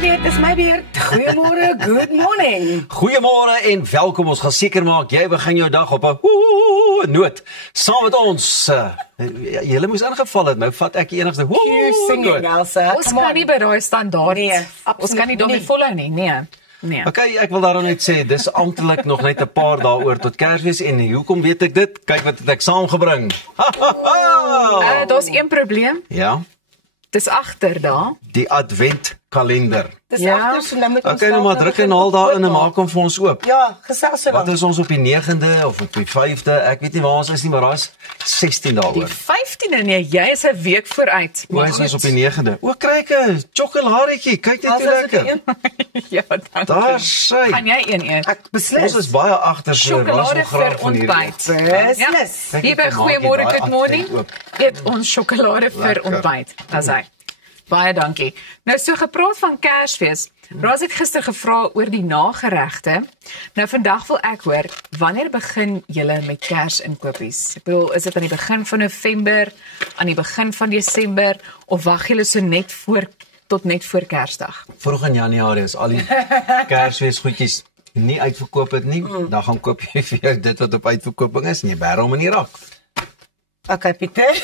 weet, dis my beurt. Goeiemôre, good morning. Goeiemôre en welkom. Ons gaan seker maak jy begin jou dag op 'n noot. Saam met ons. Julle moes ingeval het. Nou vat ek die enigste Singing, Elsa. Ons kan nie by daai standaard. Nee, ons kan nie daarmee volhou nie. Nee. Okay, ek wil daarom net sê, dis amptelik nog net 'n paar dae oor tot Kersfees en hoekom weet ek dit? Kyk wat het ek saamgebring. Daar's een probleem. Ja, Dis agter daar. die adventkalender. Dis Ja. agter, so nou moet ons Okay, nou maar druk en haal daarin en maak hom vir ons oop. Ja, gesels so Wat dan. is ons op die 9de of op die 5de? Ek weet nie waar ons is nie, maar daar's 16 dae Die oor. 15de nee, jy is 'n week vooruit. Hoe is ons op die 9de? O, kyk 'n chokoladeetjie. Kyk net hoe lekker. Ja, dankie. Daar sy. Gaan jy een eet? Ek Ons beslis. is baie agter so Sjokolade vir ontbyt. Beslis. Kyk, Hier by ek maak Goeiemôre hier daai Good Morning. advent oop. Eet ons sjokolade vir Lekker. ontbyt. Dis hy. Baie dankie. Nou so gepraat van Kersfees. Raas het gister gevra oor die nageregte. Nou vandag wil ek hoor, wanneer begin julle met Kersinkopies? Ek bedoel, is dit aan die begin van November, aan die begin van Desember of wag julle so net voor Kersdag? Vroeg in Januarie is al die Kersfees goedjies nie uitverkoop het nie, dan gaan koop jy vir jou dit wat op uitverkoping is en jy bær hom in die rak. Okay, Pieter.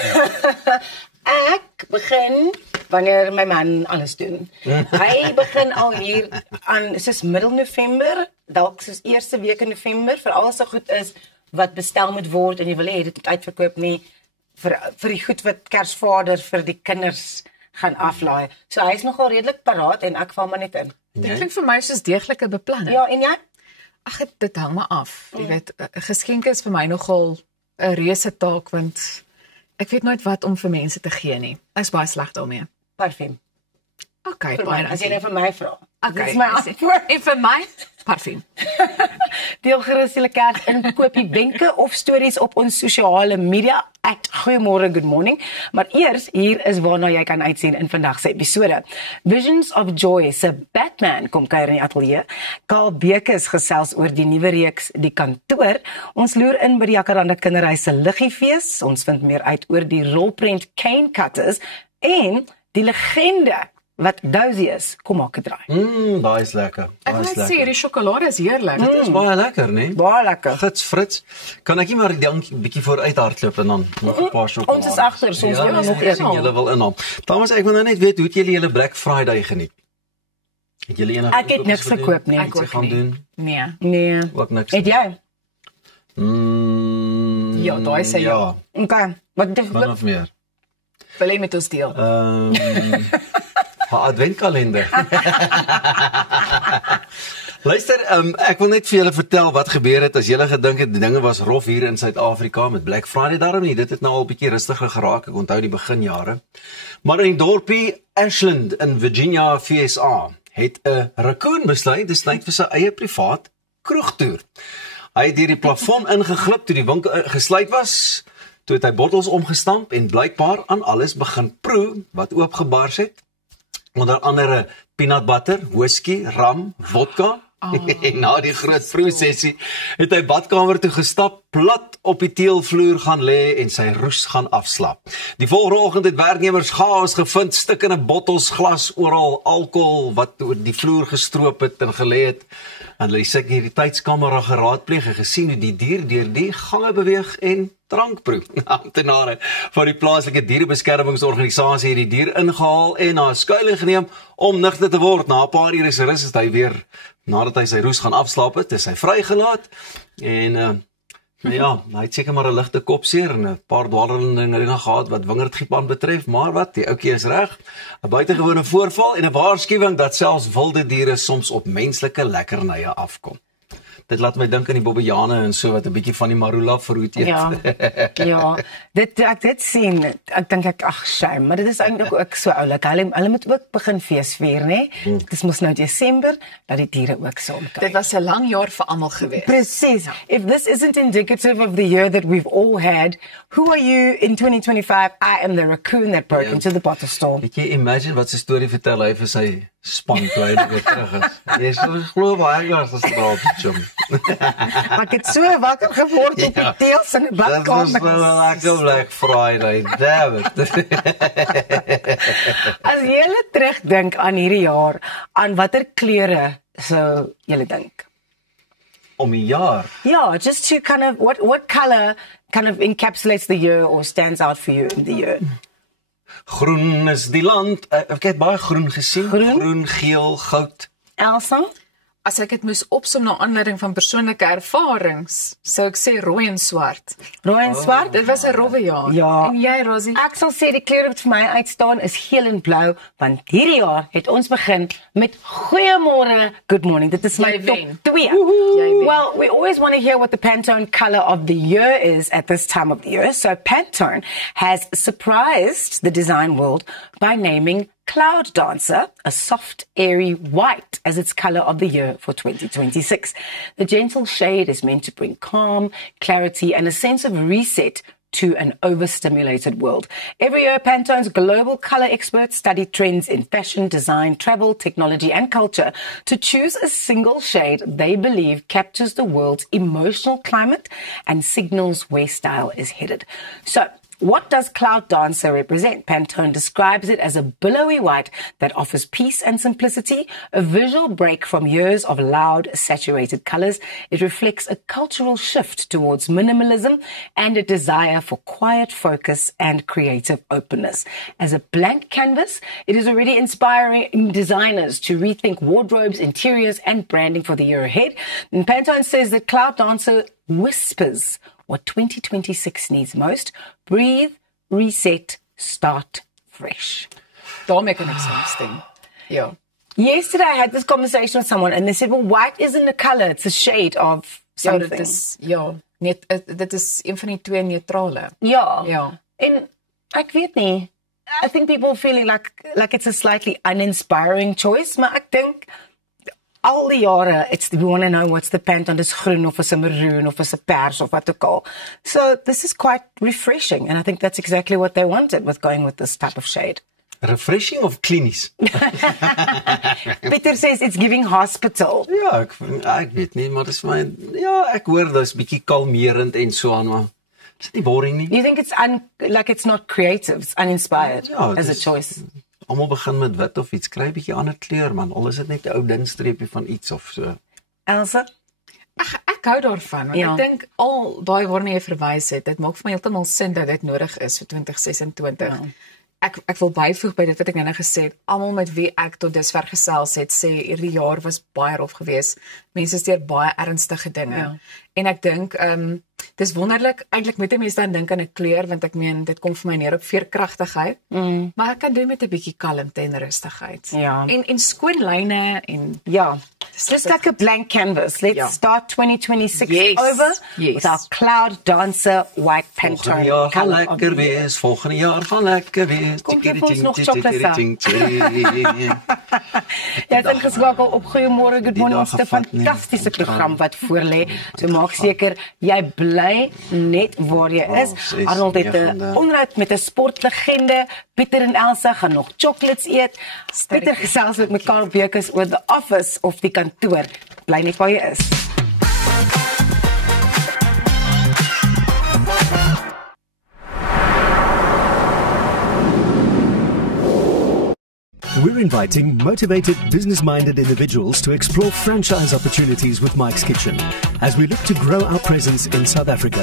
Ek begin wanneer my man alles doen. Hy begin al hier aan soos middel November, dalk soos eerste week in November, vir alles so goed is wat bestel moet word en jy wil hê dit moet uitverkoop nie vir die goed wat Kersvader vir die kinders gaan aflaai. So hy is nogal redelik paraat en ek val maar net in. Dit klink vir my soos deeglike beplanning. Ja, en jy? Ag, dit hang maar af. Jy weet, geskenke is vir my nogal 'n reuse taak want ek weet nooit wat om vir mense te gee nie. Ek's baie sleg daarmee. Parfum. Okay, Vir baie my, as jy dankie. nou vir my vra. Okay, Dit is my antwoord. En vir my, parfum. Deel gerus julle Kersinkoopie wenke of stories op ons sosiale media @goeiemôre good morning. Maar eers hier is waarna jy kan uitsien in vandag se episode. Visions of Joy se Batman kom kuier in die ateljee. Karl Bekes gesels oor die nuwe reeks Die Kantoor. Ons loer in by die Jacaranda Kinderhuis se Liggieefees. Ons vind meer uit oor die rolprent Cane Cutters en die legende wat Dozy is. Kom maak 'n draai. Daai is lekker. Ek wil net sê hierdie sjokolade is heerlik. Dit is baie lekker, né? Baie lekker. Gits Frits, kan ek nie maar die dankie bietjie vooruit hardloop en dan nog 'n paar sjokolade. Ons is agter, so ons wil nog eers eet. julle wil inhaal. Thomas, ek wil nou net weet hoe het julle julle Black Friday geniet? Het julle enige Ek het niks gekoop nie. Ek ook gaan nie. doen? Nee. Nee. Ook niks. Het jy? Ja, daai sê ja. Okay. Wat het jy Van gekoop? of meer. Wil jy met ons deel? 'n adventkalender. Luister, ek wil net vir julle vertel wat gebeur het as julle gedink het die dinge was rof hier in Suid-Afrika met Black Friday daarom nie. Dit het nou al 'n bietjie rustiger geraak. Ek onthou die beginjare. Maar in die dorpie Ashland in Virginia, VSA, het 'n raccoon besluit dis net vir sy eie privaat kroegtoer. Hy het deur die plafon ingeglip toe die winkel gesluit was. Toe het hy bottels omgestamp en blykbaar aan alles begin proe wat oopgebars het. Onder andere peanut butter, whisky, rum, vodka. En na die groot proesessie het hy badkamer toe gestap, plat op die teelvloer gaan lê en sy roes gaan afslaap. Die volgende oggend het werknemers chaos gevind, stukkende bottels, glas oral, alkohol wat oor die vloer gestroop het en gelê het. En hulle het die sekuriteitskamera geraadpleeg en gesien hoe die dier deur die gange beweeg en drank proe. Amptenare van die plaaslike dierebeskermingsorganisasie het die dier ingehaal en na 'n skuiling geneem om nigter te word. Na 'n paar ure se rus is hy weer, nadat hy sy roes gaan afslaap het, is hy vrygelaat en ja, hy het seker maar 'n ligte kopseer en 'n paar dwaalende dinge gehad wat wingerdgriep aan betref, maar wat, die ouetjie is reg. 'n Buitengewone voorval en 'n waarskuwing dat selfs wilde diere soms op menslike lekkernye afkom. Dit laat my dink aan die bobbejane en so wat 'n bietjie van die marula verhoed eet. Ja. Ja. Dit sien, ek dink ag shame, maar dit is eintlik ook so oulik. Hulle moet ook begin feesvier, né? Dis mos nou Desember dat die diere ook saam Dit kyk. was 'n lang jaar vir almal gewees. Presies. If this isn't indicative of the year that we've all had, who are you in 2025? I am the raccoon that broke into the bottle store. Het jy imagine wat sy storie vertel hy vir span toe hy weer terug is. Jy sal glo baie gas as draal chum. Ek het so wakker geword op die teels in die Dit was badkamer. nou lekker Black Friday, damn it. As jy terugdink aan hierdie jaar, aan watter kleure sou jy dink? Om die jaar. Yeah, just to kind of, what color kind of encapsulates the year or stands out for you in the year? Groen is die land. Ek het baie groen gesien. Groen, geel, goud. Elsa? As ek dit moes opsom na aanleiding van persoonlike ervarings, sou ek sê rooi en swart. Rooi en swart? Dit was 'n rowwe jaar. Ja. En jy, Rosie? Ek sal sê die kleure wat vir my uitstaan is geel en blou, want hierdie jaar het ons begin met goeiemôre, good morning. Dit is my Jy wen. top 2. Jy wen. Well, we always want to hear what the Pantone color of the year is at this time of the year. So Pantone has surprised the design world by naming Cloud Dancer, a soft, airy white, as its color of the year for 2026. The gentle shade is meant to bring calm, clarity, and a sense of reset to an overstimulated world. Every year, Pantone's global color experts study trends in fashion, design, travel, technology, and culture to choose a single shade they believe captures the world's emotional climate and signals where style is headed. So, what does Cloud Dancer represent? Pantone describes it as a billowy white that offers peace and simplicity, a visual break from years of loud, saturated colors. It reflects a cultural shift towards minimalism and a desire for quiet focus and creative openness. As a blank canvas, it is already inspiring designers to rethink wardrobes, interiors, and branding for the year ahead. And Pantone says that Cloud Dancer whispers what 2026 needs most: breathe, reset, start fresh. Daarmee kan ek saamstem. Ja. Yesterday I had this conversation with someone and they said, well, white isn't a color, it's a shade of Ja, something. dit is dit is een van die twee neutrale. Ja. Ja. En ek weet nie, I think people feeling like it's a slightly uninspiring choice, maar ek dink al die jare, we want to know what's the Pantone, is groen of is 'n maroon of is 'n pers of wat ook al. So this is quite refreshing and I think that's exactly what they wanted with going with this type of shade. Refreshing of klinies? Peter says it's giving hospital. Ja, ek weet nie, maar dis my ja, ek hoor dis bietjie kalmerend en so aan, maar is dit nie boring nie? You think it's like it's not creative, it's uninspired Ja, as a dis- choice? Almal begin met wit of iets, kry 'n bietjie ander kleur man. Al is dit net 'n ou dun streepie van iets of so. Elsa? Ek hou daarvan want Ja. ek dink al daai waarna jy verwys het, dit maak vir my heeltemal sin dat dit nodig is vir 2026. Ja. Ek wil byvoeg by dit wat ek nou gesê het. Almal met wie ek tot dusver gesels het, sê hierdie jaar was baie rof geweest. Mense is deur baie ernstige dinge. Ja. En ek dink dis wonderlik. Eintlik moet 'n mens dan dink aan 'n kleur want ek meen dit kom vir my neer op veerkragtigheid. Maar ek kan doen met 'n bietjie kalmte en rustigheid. Ja. En skoon lyne en Yeah. Just like a blank canvas. Let's Yeah. start 2026 Yes. over Yes. with our Cloud Dancer white Volgende Pantone jaar gaan color of lekker the year. wees, volgende jaar gaan lekker wees. Kom gee vir ons nog chocolate Jy het ingeskakel op Goeiemôre Good Morning, ons het 'n gevat, nee. fantastiese program wat voorlê. So maak seker jy bly net waar jy is. 6, Arnold het 'n 9de. onderhoud met 'n sportlegende. Pieter en Elsa gaan nog chocolates eet. Pieter gesels met Karl Bekes oor the office of die kantoor. Bly net waar jy is. We're inviting motivated, business-minded individuals to explore franchise opportunities with Mike's Kitchen as we look to grow our presence in South Africa.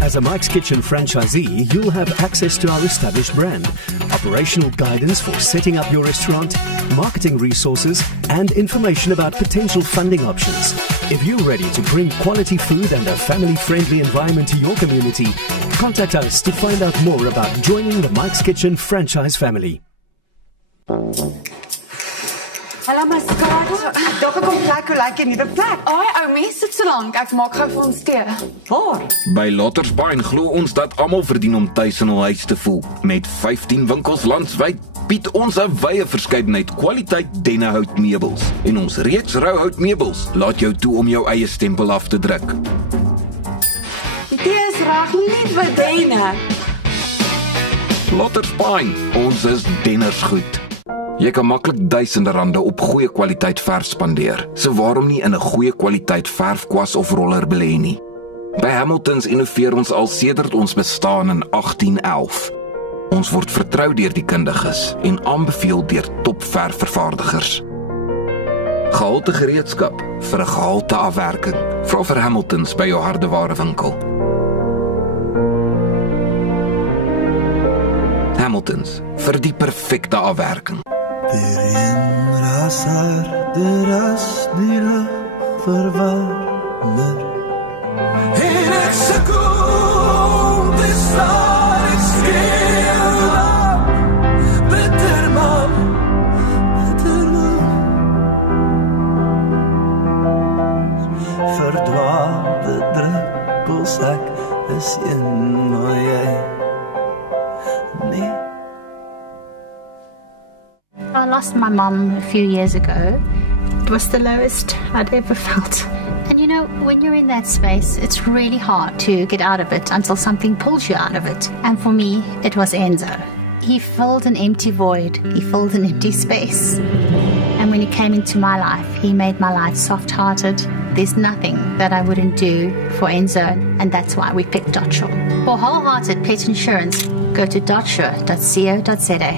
As a Mike's Kitchen franchisee, you'll have access to our established brand, operational guidance for setting up your restaurant, marketing resources, and information about potential funding options. If you're ready to bring quality food and a family-friendly environment to your community, contact us to find out more about joining the Mike's Kitchen franchise family. Hallo my skat. Ek dink ek kom kyk hoe lyk die nuwe plek. Ai, ou mens sit so lank. Ek maak gou vir ons tee. Waar? By Lottersbaan glo ons dat almal verdien om tuis in hul huis te voel. Met 15 winkels landwyd bied ons 'n wye verskeidenheid kwaliteit dennehout meubels. En ons reeks rouhout meubels laat jou toe om jou eie stempel af te druk. Die tee is reg, liewe Denne. Lottersbaan, ons is denners goed. Jy kan maklik duisende rande op goeie kwaliteit verf spandeer. So waarom nie in 'n goeie kwaliteit verfkwas of roller belê nie? By Hamiltons innoveer ons al sedert ons bestaan in 1811. Ons word vertrou deur die kundiges en aanbeveel deur topverfvervaardigers. Gehalte gereedskap vir 'n gehalte afwerking. Vra vir Hamiltons by jou hardewarewinkel. Hamiltons vir die perfekte afwerking. Erin rasar, deras die lucht verwarmer. En ek sukkel, dis daar ek skeel. Bitter man. Verdwaalde druppels, ek is een, maar jy nee. I lost my mum a few years ago. It was the lowest I'd ever felt. And you know, when you're in that space, it's really hard to get out of it until something pulls you out of it. And for me, it was Enzo. He filled an empty void. He filled an empty space. And when he came into my life, he made my life soft-hearted. There's nothing that I wouldn't do for Enzo, and that's why we picked Dotsure. For wholehearted pet insurance, go to dotsure.co.za.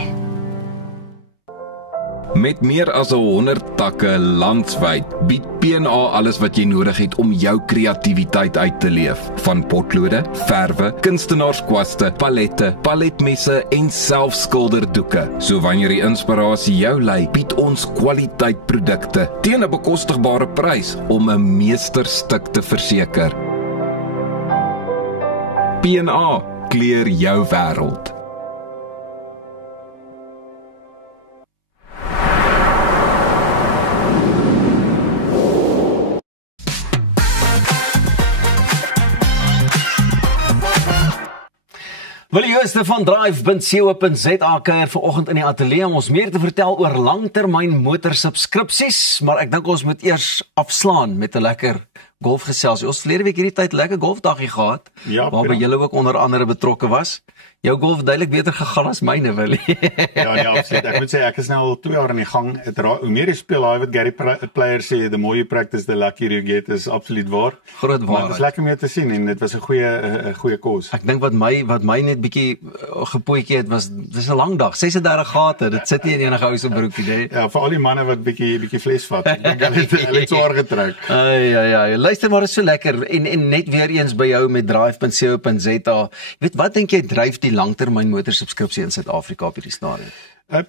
Met meer as 100 takke landwyd bied P&A alles wat jy nodig het om jou kreatiwiteit uit te leef. Van potlode, verwe, kunstenaarskwaste, palette, paletmesse en selfs skilderdoeke. So wanneer die inspirasie jou lei, bied ons kwaliteitprodukte teen 'n bekostigbare prys om 'n meesterstuk te verseker. P&A kleur jou wêreld. Willie Jooste van Drive.co.za kuier vanoggend in die ateljee om ons meer te vertel oor langtermyn motorsubskripsies, maar ek dink ons moet eers afslaan met 'n lekker golfgesels. Ons verlede week hierdie tyd lekker golfdagie gehad, waarby julle ook onder andere betrokke was. Jou golf duidelik beter gegaan as myne, Willie. Ja, absoluut. Ek moet sê ek is nou al 2 jaar in die gang. Hoe meer jy speel, wat Gary Player sê, the more you practice, the luckier you get, is absoluut waar. Groot waar. Dit is lekker om jou te sien en dit was 'n goeie kos. Ek dink wat my net bietjie gepootjie het was, dis 'n lang dag, 36 gate. Dit sit nie in enige ou se broekie nie. Ja, vir al die manne wat bietjie vlees vat. Ek dink hulle het swaar getrek. Ja. Luister maar, is so lekker en net weer eens by jou met Drive.co.za. Jy weet, wat dink jy dryf die langtermyn motorsubskripsie in Suid-Afrika op hierdie stadium?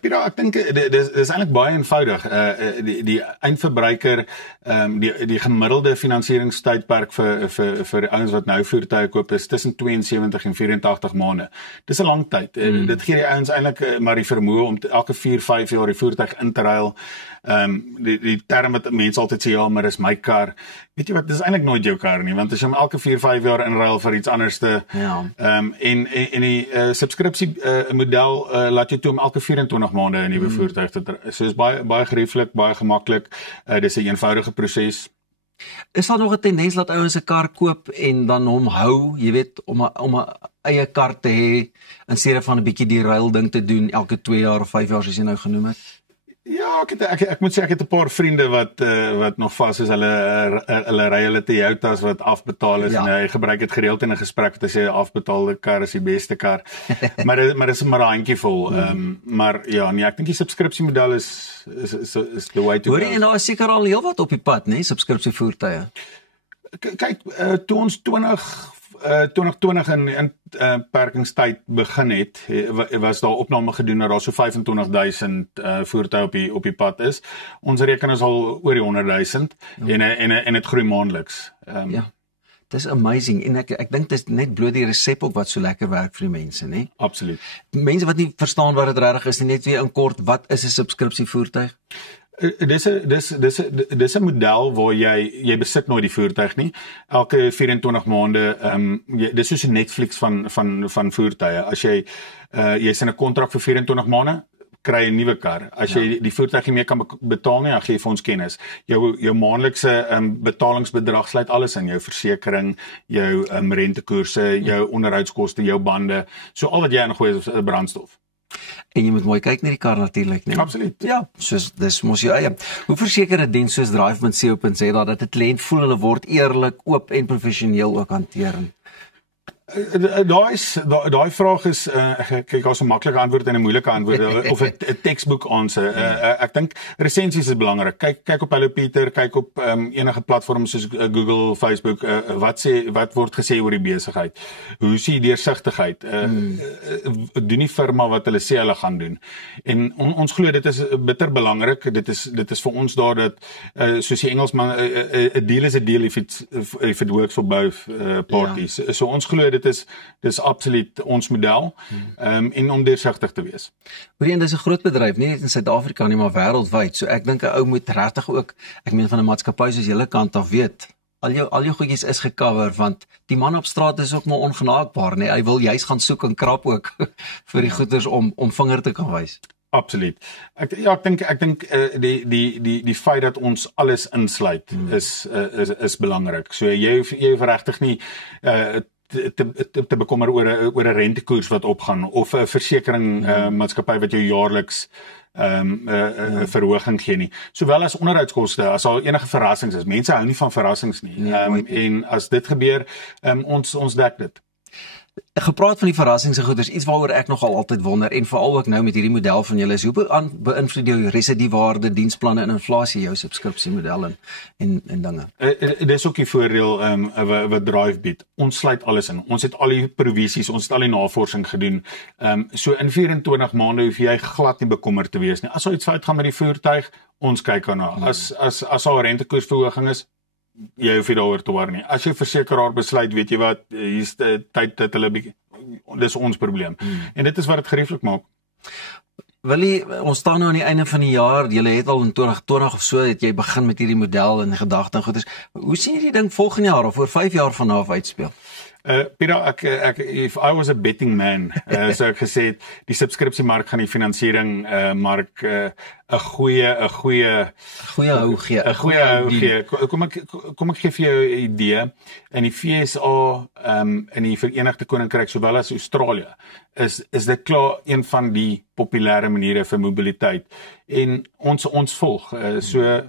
Pira, ek dink dis eintlik baie eenvoudig. Die eindverbruiker, die gemiddelde finansieringstydperk vir ouens wat nou voertuie koop is tussen 72 en 84 maande. Dis 'n lang tyd. Dit gee die ouens eintlik maar die vermoë om elke 4-5 jaar die voertuig in te ruil. Die term wat mense altyd sê, ja, maar dis my kar. Weet jy wat, dis eintlik nooit jou kar nie, want as jy hom elke 4-5 jaar inruil vir iets anderste, en die subskripsie model laat jy toe om elke 24 maande 'n nuwe voertuig te so is baie gerieflik, baie gemaklik. Dis 'n eenvoudige proses. Is daar nog 'n tendens dat ouens 'n kar koop en dan hom hou, jy weet, om 'n eie kar te hê in steede van 'n bietjie die ruil ding te doen elke 2 jaar of 5 jaar soos jy nou genoem het? Ja, ek moet sê ek het 'n paar vriende wat nog vas is. Hulle ry hulle Toyotas wat afbetaal is en hy gebruik dit gereeld in 'n gesprek te sê afbetaalde kar is die beste kar. maar dit is maar 'n handjievol. Maar ja, nee, ek dink die subskripsiemodel is the way to go. Hoor jy, en daar is seker al heelwat op die pad, né, subskripsievoertuie. Kyk, toe ons 2020 in perkingstyd begin het, was daar opname gedoen dat daar so 25,000 voertuie op die pad is. Ons reken is al oor die 100,000 en dit groei maandeliks. Ja. Dis amazing en ek dink dit is net bloot die resep op wat so lekker werk vir die mense, né? Absoluut. Mense wat nie verstaan wat dit regtig is, net weer in kort, wat is 'n subskripsievoertuig? Dis 'n model waar jy besit nooit die voertuig nie. Elke 24 maande, dis soos die Netflix van voertuie. As jy's in 'n kontrak vir 24 maande, kry 'n nuwe kar. As jy die voertuig nie meer kan betaal nie, dan gee jy vir ons kennis. Jou maandelikse betalingsbedrag sluit alles in, jou versekering, jou rentekoerse, jou onderhoudskoste, jou bande. So al wat jy aangooi is brandstof. En jy moet mooi kyk na die kar natuurlik, nee. Absoluut. Ja, soos dis mos jou eie. Hoe verseker 'n diens soos drive.co.za dat 'n kliënt voel hulle word eerlik, oop en professioneel ook hanteer? Daai vraag is kyk, daar's 'n maklike antwoord en 'n moeilike antwoord of 'n teksboek aanse. Ek dink resensies is belangrik. Kyk op Hello Peter, kyk op enige platforms soos Google, Facebook, wat word gesê oor die besigheid. Hoe is die deursigtigheid? Doen die firma wat hulle sê hulle gaan doen. En ons glo dit is bitter belangrik. Dit is vir ons daar dat soos die Engelsman 'n deal is 'n deal if it works for both parties. Ja. So ons glo dis absoluut ons model en om deursigtig te wees. Hoorie, en dis 'n groot bedryf, nie net in Suid-Afrika nie, maar wêreldwyd. So ek dink 'n ou moet regtig ook, ek meen van 'n maatskappy soos julle kant af weet, al jou goedjies is gecover, want die man op straat is ook maar ongenaakbaar, nee. Hy wil juis gaan soek en krap ook vir die goeders om vinger te kan wys. Absoluut. Ek dink die feit dat ons alles insluit is belangrik. So jy hoef regtig nie te bekommer oor 'n rentekoers wat opgaan of 'n versekering maatskappy wat jou jaarliks verhoging gee nie. Sowel as onderhoudskoste, as al enige verrassings is. Mense hou nie van verrassings nie. En as dit gebeur, ons dek dit. Gepraat van die verrassings en goeders, iets waaroor ek nogal altyd wonder en veral ook nou met hierdie model van julle is, hoe beïnvloed jou residuewaarde, diensplanne en inflasie jou subskripsiemodel en dinge? Dis ook die voordeel wat Drive bied. Ons sluit alles in. Ons het al die provisies, ons het al die navorsing gedoen. So in 24 maande hoef jy glad nie bekommerd te wees nie. As daar iets fout gaan met die voertuig, ons kyk daarna. As al rentekoersverhoging is, jy hoef nie daaroor te worry nie. As jy versekeraar besluit, weet jy wat, hier's tyd dat hulle dis ons probleem. En dit is wat dit gerieflik maak. Willie, ons staan nou aan die einde van die jaar. Julle het al in 2020 of so het jy begin met hierdie model en gedagte en goeders. Hoe sien jy die ding volgende jaar of oor 5 jaar van nou af uitspeel? Peter, if I was a betting man, so ek gesê het, die subskripsiemark gaan die finansiering mark 'n goeie hou gee. Kom ek gee vir jou 'n idee. In die VSA, in die Verenigde Koninkryk sowel as Australië, is dit klaar een van die populêre maniere vir mobiliteit. En ons volg. So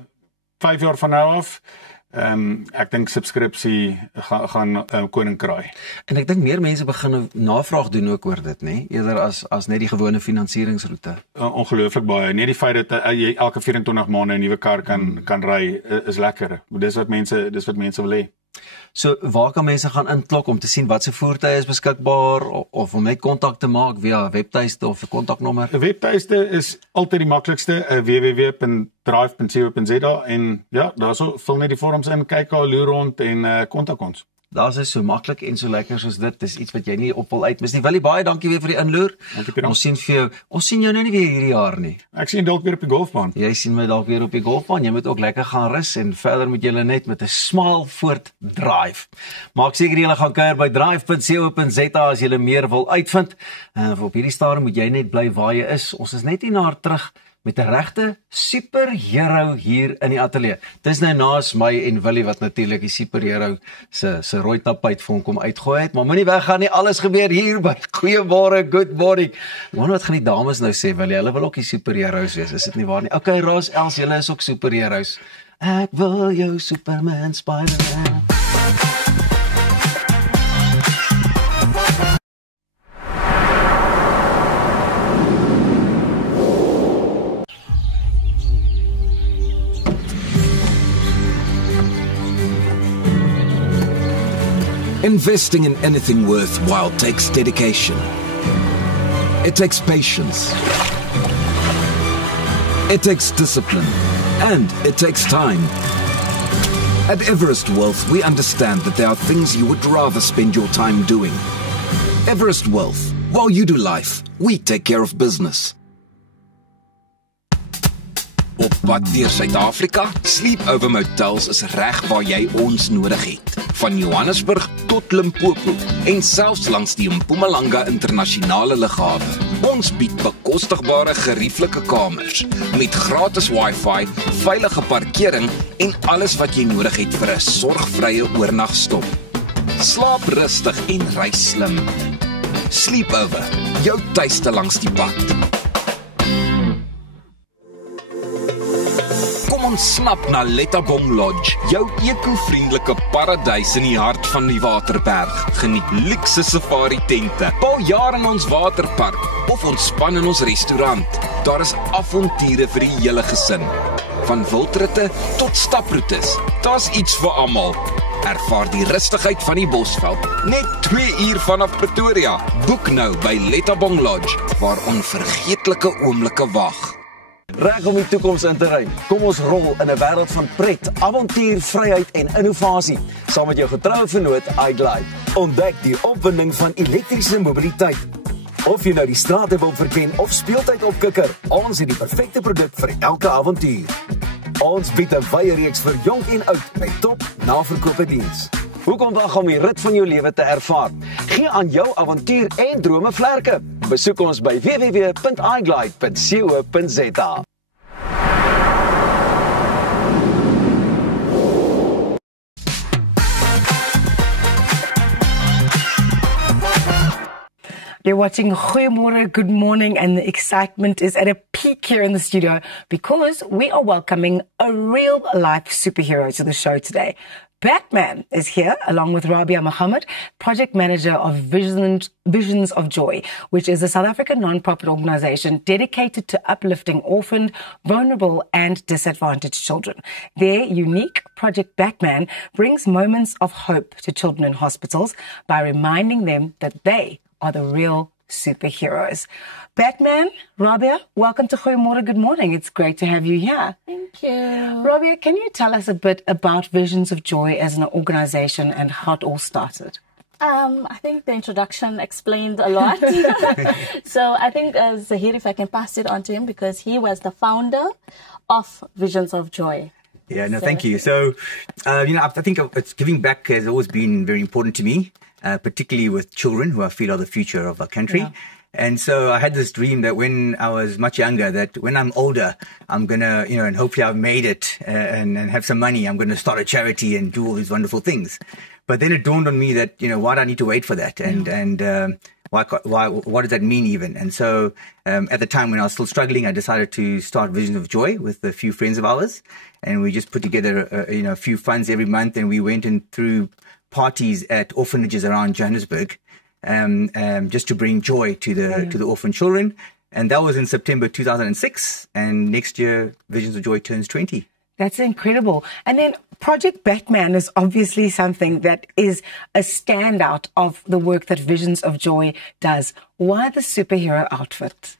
5 jaar van nou af, ek dink subskripsie gaan koning kraai. En ek dink meer mense begin navraag doen ook oor dit, nê? Eerder as net die gewone finansieringsroete. Ongelooflik baie. Net die feit dat jy elke 24 maande 'n nuwe kar kan ry is lekker. Dis wat mense wil hê. So waar kan mense gaan inklok om te sien wat se voertuie is beskikbaar of om net kontak te maak via webtuiste of 'n kontaknommer? 'n Webtuiste is altyd die maklikste, www.drive.co.za en ja, daarso vul net die vorms in, kyk al loer rond en kontak ons. Daar's is so maklik en so lekker soos dit. Dis iets wat jy nie op wil uitmis nie. Willie, baie dankie weer vir die inloer. Ons sien jou nou nie weer hierdie jaar nie. Ek sien dalk weer op die golfbaan. Jy sien my dalk weer op die golfbaan. Jy moet ook lekker gaan rus en verder moet julle net met 'n smile voort drive. Maak seker julle gaan kuier by drive.co.za as julle meer wil uitvind. Op hierdie stadium moet jy net bly waar jy is. Ons is net nie na terug met 'n regte superhero hier in die ateljee. Dis nou naas my en Willie wat natuurlik die superhero se rooi tapuit vir hom kom uitgooi het, maar moenie weggaan nie, alles gebeur hier by Goeiemôre, good morning. Wat gaan die dames nou sê, Willie? Hulle wil ook die superheroes wees, is dit nie waar nie? Okay, Roos, Els, julle is ook superheroes. Ek wil jou Superman, Spider-Man. Investing in anything worthwhile takes dedication. It takes patience. It takes discipline. And it takes time. At Everest Wealth, we understand that there are things you would rather spend your time doing. Everest Wealth. While you do life, we take care of business. Op pad deur Suid-Afrika, Sleepover Motels is reg waar jy ons nodig het. Van Johannesburg tot Limpopo en selfs langs die Mpumalanga internasionale lughawe. Ons bied bekostigbare gerieflike kamers met gratis Wi-Fi, veilige parkering en alles wat jy nodig het vir 'n sorgvrye oornagstop. Slaap rustig en ry slim. Sleepover, jou tuiste langs die pad. Kom ons snap na Lettabong Lodge, jou eco-vriendelike paradys in die hart van die Waterberg. Geniet luukse safari tente, bou jaar in ons waterpark of ontspan in ons restaurant. Daar is avonture vir die hele gesin. Van wildritte tot staproetes, daar's iets vir almal. Ervaar die rustigheid van die Bosveld, net 2 uur vanaf Pretoria. Boek nou by Lettabong Lodge, waar onvergeetlike oomblikke wag. Reg om die toekoms in te ry. Kom ons rol in 'n wêreld van pret, avontuur, vryheid en innovasie, saam met jou getroue vernoot iGlide. Ontdek die opwinding van elektriese mobiliteit. Of jy nou die strate wil verken of speeltyd opkikker, ons het die perfekte produk vir elke avontuur. Ons bied 'n wye reeks vir jonk en oud met top naverkope diens. Hoekom wag om die rit van jou lewe te ervaar? Gee aan jou avontuur en drome vlerke. Besoek ons by www.iglide.co.za. You're watching Goeiemorgen, Good Morning, and the excitement is at a peak here in the studio because we are welcoming a real-life superhero to the show today. Batman is here, along with Rabia Mohammed, project manager of Visions of Joy, which is a South African non-profit organization dedicated to uplifting orphaned, vulnerable, and disadvantaged children. Their unique Project Batman brings moments of hope to children in hospitals by reminding them that they are the real superheroes. Batman, Rabia, welcome to Goeiemorgen, Good Morning. It's great to have you here. Thank you. Rabia, can you tell us a bit about Visions of Joy as an organization and how it all started? I think the introduction explained a lot. So I think Zahir, if I can pass it on to him, because he was the founder of Visions of Joy. Yeah, no, thank you. So, I think it's giving back has always been very important to me. Particularly with children who I feel are the future of our country. Yeah. And so I had this dream that when I was much younger, that when I'm older, I'm going to, and hopefully I've made it and have some money, I'm going to start a charity and do all these wonderful things. But then it dawned on me that, why do I need to wait for that? And why, what does that mean even? And so at the time when I was still struggling, I decided to start Visions of Joy with a few friends of ours. And we just put together, a few funds every month, and we went in through parties at orphanages around Johannesburg, just to bring joy to the orphan children. And that was in September 2006. And next year, Visions of Joy turns 20. That's incredible. And then Project Batman is obviously something that is a standout of the work that Visions of Joy does. Why the superhero outfit?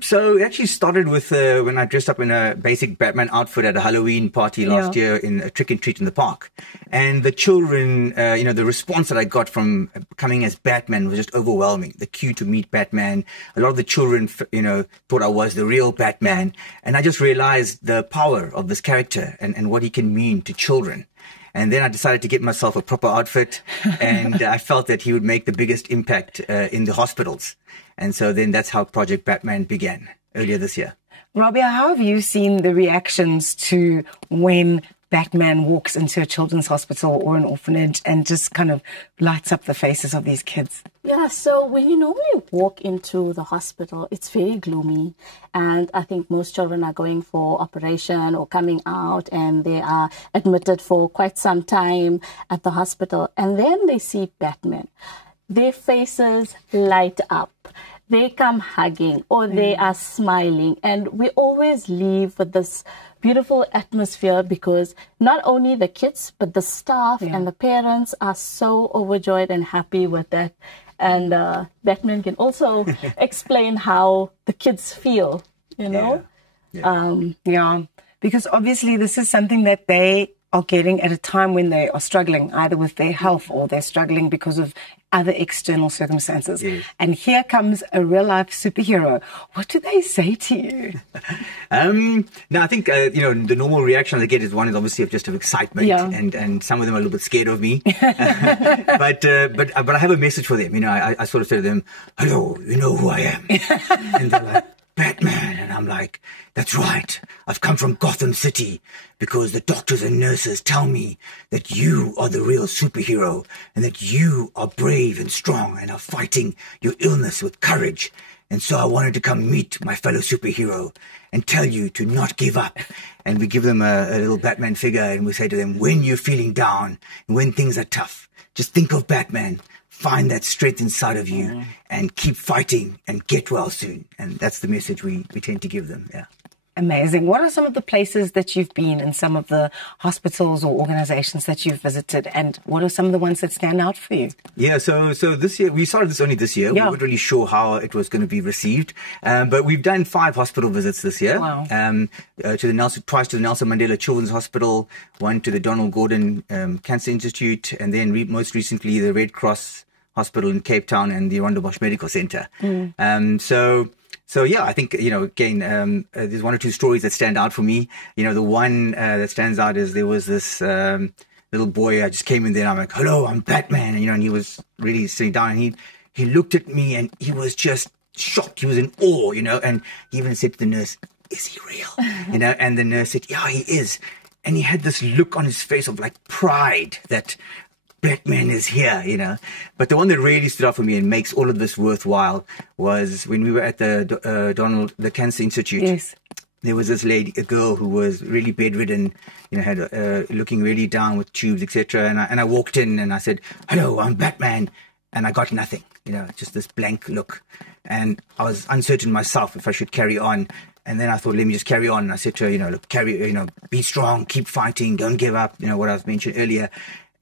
So it actually started with when I dressed up in a basic Batman outfit at a Halloween party last year in a trick and treat in the park. And the children, the response that I got from coming as Batman was just overwhelming. The queue to meet Batman. A lot of the children, thought I was the real Batman. And I just realized the power of this character and what he can mean to children. And then I decided to get myself a proper outfit, and I felt that he would make the biggest impact in the hospitals. And so then that's how Project Batman began earlier this year. Rabia, how have you seen the reactions to when Batman walks into a children's hospital or an orphanage and just kind of lights up the faces of these kids? Yeah, so when you normally walk into the hospital, it's very gloomy. And I think most children are going for operation or coming out, and they are admitted for quite some time at the hospital. And then they see Batman. Their faces light up. They come hugging or they are smiling. And we always leave with this beautiful atmosphere because not only the kids, but the staff and the parents are so overjoyed and happy with that. And Batman can also explain how the kids feel, because obviously this is something that they are getting at a time when they are struggling either with their health or they're struggling because of other external circumstances. Yes. And here comes a real-life superhero. What do they say to you? No, I think, the normal reaction I get is one is obviously of just of excitement, and some of them are a little bit scared of me. But I have a message for them. I sort of say to them, hello, you know who I am. And they're like, Batman. And I'm like, that's right. I've come from Gotham City because the doctors and nurses tell me that you are the real superhero and that you are brave and strong and are fighting your illness with courage. And so I wanted to come meet my fellow superhero and tell you to not give up. And we give them a little Batman figure and we say to them, when you're feeling down and when things are tough, just think of Batman. Find that strength inside of you and keep fighting and get well soon. And that's the message we tend to give them. Yeah. Amazing. What are some of the places that you've been and some of the hospitals or organizations that you've visited? And what are some of the ones that stand out for you? Yeah, so this year, we started this only this year. Yeah. We weren't really sure how it was going to be received. But we've done 5 hospital visits this year. Wow. Twice to the Nelson Mandela Children's Hospital, one to the Donald Gordon Cancer Institute, and then most recently the Red Cross Hospital in Cape Town and the Rondebosch Medical Center. So yeah, I think, again, there's 1 or 2 stories that stand out for me. The one that stands out is there was this little boy. I just came in there and I'm like, hello, I'm Batman. And he was really sitting down and he looked at me and he was just shocked. He was in awe, and he even said to the nurse, is he real? And the nurse said, yeah, he is. And he had this look on his face of like pride that Batman is here, But the one that really stood out for me and makes all of this worthwhile was when we were at the Cancer Institute. Yes. There was this lady, a girl who was really bedridden, had looking really down with tubes, etc. And I walked in and I said, hello, I'm Batman. And I got nothing, just this blank look. And I was uncertain myself if I should carry on. And then I thought, let me just carry on. And I said to her, look, be strong, keep fighting, don't give up, what I was mentioned earlier.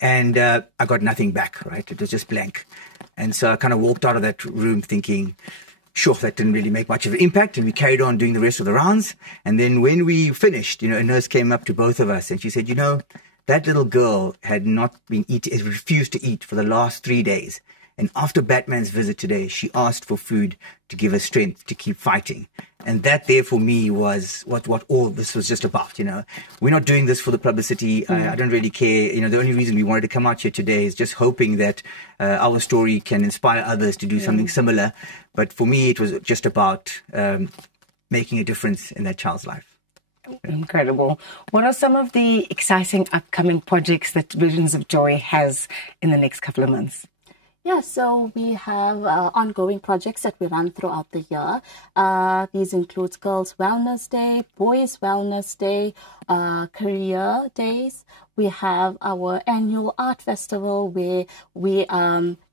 And I got nothing back, right? It was just blank. And so I kind of walked out of that room thinking, sure, that didn't really make much of an impact. And we carried on doing the rest of the rounds. And then when we finished, a nurse came up to both of us and she said, that little girl had not been eating, refused to eat for the last 3 days. And after Batman's visit today, she asked for food to give her strength to keep fighting. And that there for me was what all this was just about, We're not doing this for the publicity. I don't really care. The only reason we wanted to come out here today is just hoping that our story can inspire others to do something similar. But for me, it was just about making a difference in that child's life. Incredible. What are some of the exciting upcoming projects that Visions of Joy has in the next couple of months? Yeah, so we have ongoing projects that we run throughout the year. These include Girls Wellness Day, Boys Wellness Day, Career Days. We have our annual art festival where we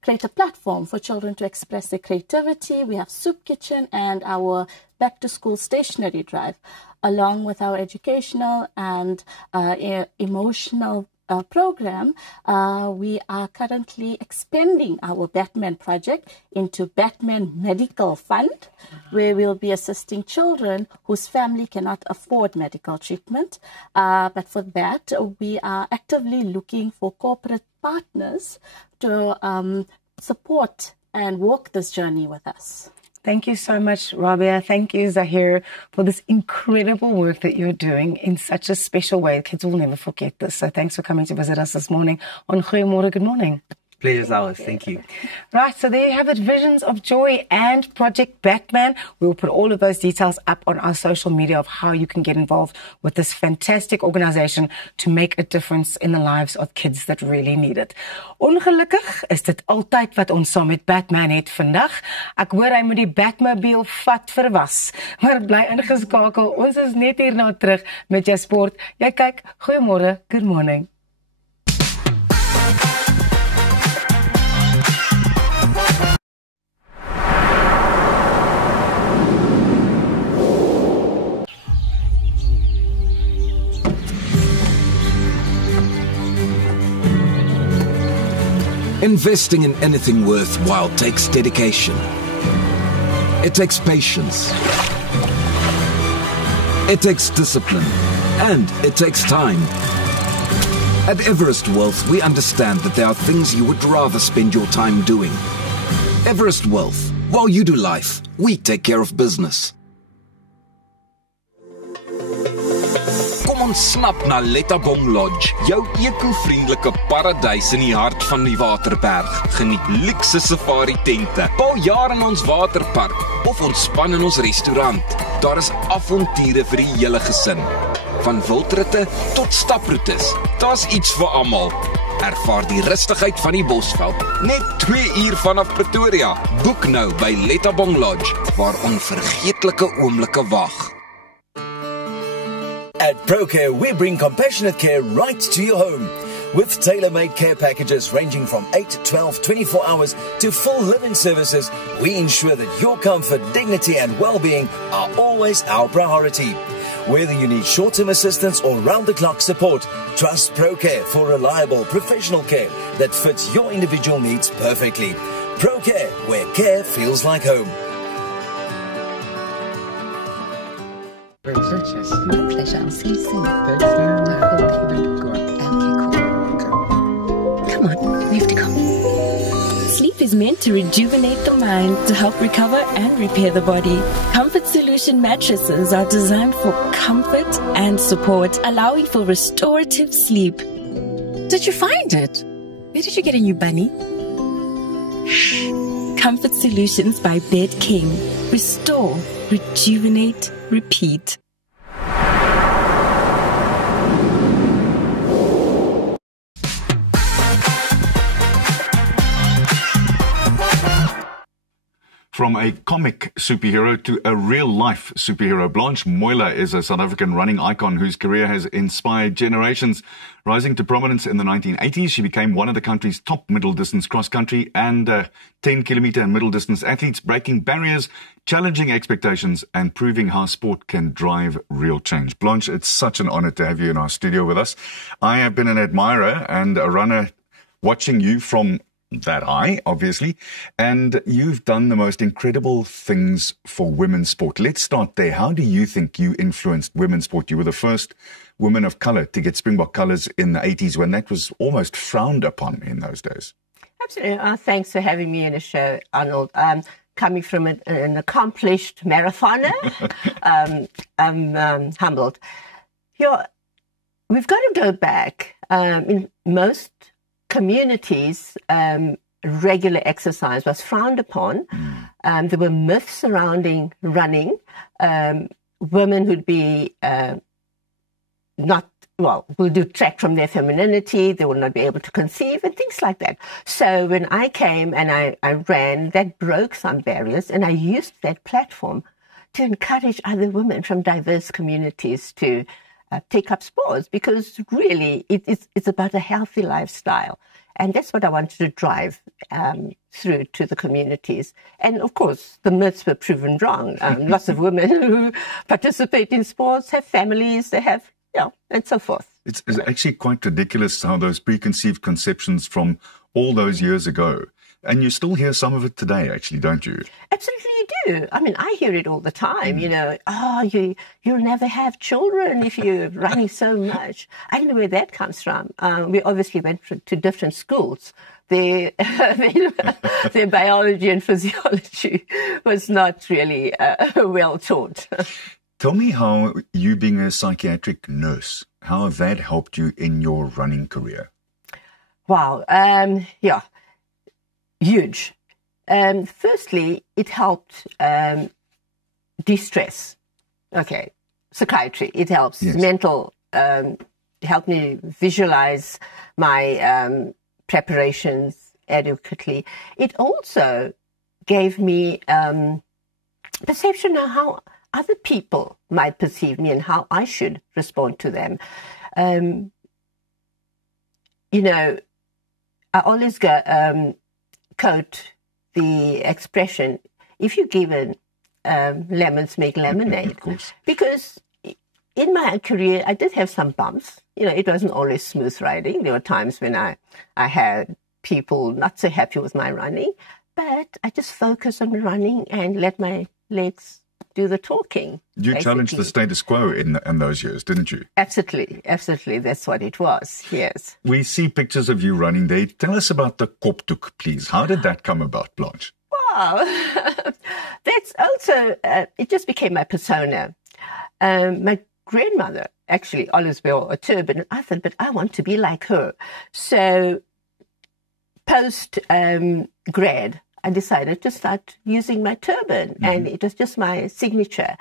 create a platform for children to express their creativity. We have Soup Kitchen and our Back to School stationery drive, along with our educational and emotional program. We are currently expanding our Batman project into Batman Medical Fund, where we'll be assisting children whose family cannot afford medical treatment. But for that, we are actively looking for corporate partners to support and walk this journey with us. Thank you so much, Rabia. Thank you, Zahir, for this incredible work that you're doing in such a special way. Kids will never forget this. So thanks for coming to visit us this morning on Goeiemorgen. Good morning. Pleasure's ours. Thank you. Right, so there you have it, Visions of Joy and Project Batman. We'll put all of those details up on our social media of how you can get involved with this fantastic organization to make a difference in the lives of kids that really need it. Ongelukkig is dit altyd wat ons saam met Batman het vandag. Ek hoor hy moet die Batmobile vat vir was. Maar bly ingeskakel. Ons is net hierna terug met jou sport. Jy kyk, goeiemôre, good morning. Investing in anything worthwhile takes dedication. It takes patience. It takes discipline. And it takes time. At Everest Wealth, we understand that there are things you would rather spend your time doing. Everest Wealth. While you do life, we take care of business. Ontsnap na Lettabong Lodge, jou eco-vriendelike paradys in die hart van die Waterberg. Geniet luukse safari tente, paar jaar in ons waterpark of ontspan in ons restaurant. Daar is avonture vir die hele gesin. Van wildritte tot staproetes. Daar's iets vir almal. Ervaar die rustigheid van die Bosveld. Net 2 uur vanaf Pretoria. Boek nou by Lettabong Lodge, waar onvergeetlike oomblikke wag. At ProCare, we bring compassionate care right to your home. With tailor-made care packages ranging from 8, 12, 24 hours to full living services, we ensure that your comfort, dignity and well-being are always our priority. Whether you need short-term assistance or round-the-clock support, trust ProCare for reliable professional care that fits your individual needs perfectly. ProCare, where care feels like home. My pleasure. I'll see you soon. Come on, we have to go. Sleep is meant to rejuvenate the mind, to help recover and repair the body. Comfort Solution mattresses are designed for comfort and support, allowing for restorative sleep. Did you find it? Where did you get a new bunny? Comfort Solutions by Bed King. Restore, rejuvenate, repeat. From a comic superhero to a real-life superhero, Blanche Moyler is a South African running icon whose career has inspired generations. Rising to prominence in the 1980s, she became one of the country's top middle-distance cross-country and 10-kilometer middle-distance athletes, breaking barriers, challenging expectations, and proving how sport can drive real change. Blanche, it's such an honor to have you in our studio with us. I have been an admirer and a runner watching you from that high, obviously, and you've done the most incredible things for women's sport. Let's start there. How do you think you influenced women's sport? You were the first woman of colour to get Springbok colours in the 80s when that was almost frowned upon in those days. Absolutely. Thanks for having me in the show, Arnold. Coming from an accomplished marathoner, I'm humbled. We've got to go back. In most communities, regular exercise was frowned upon. There were myths surrounding running. Women who'd be will do track from their femininity. They will not be able to conceive and things like that. So when I came and I ran, that broke some barriers, and I used that platform to encourage other women from diverse communities to take up sports, because really it's about a healthy lifestyle. And that's what I wanted to drive through to the communities. And of course, the myths were proven wrong. Lots of women who participate in sports have families, they have, and so forth. It's actually quite ridiculous how those preconceived conceptions from all those years ago, and you still hear some of it today, actually, don't you? Absolutely you do. I mean, I hear it all the time, you'll never have children if you're running so much. I don't know where that comes from. We obviously went to different schools. Their biology and physiology was not really well taught. Tell me how you being a psychiatric nurse, how that helped you in your running career? Wow. Huge. Firstly, it helped de-stress. Okay. Psychiatry. It helps. Yes. Mental, helped me visualize my preparations adequately. It also gave me perception of how other people might perceive me and how I should respond to them. I always quote the expression, if you're given lemons, make lemonade. Of course. Because in my career, I did have some bumps. It wasn't always smooth riding. There were times when I had people not so happy with my running, but I just focused on running and let my legs do the talking. You challenged the status quo in those years, didn't you? Absolutely. That's what it was, yes. We see pictures of you running there. Tell us about the kopdoek, please. How did that come about, Blanche? Wow. That's also, it just became my persona. My grandmother actually always wore a turban, and I thought, but I want to be like her. So post-grad, I decided to start using my turban, and it was just my signature.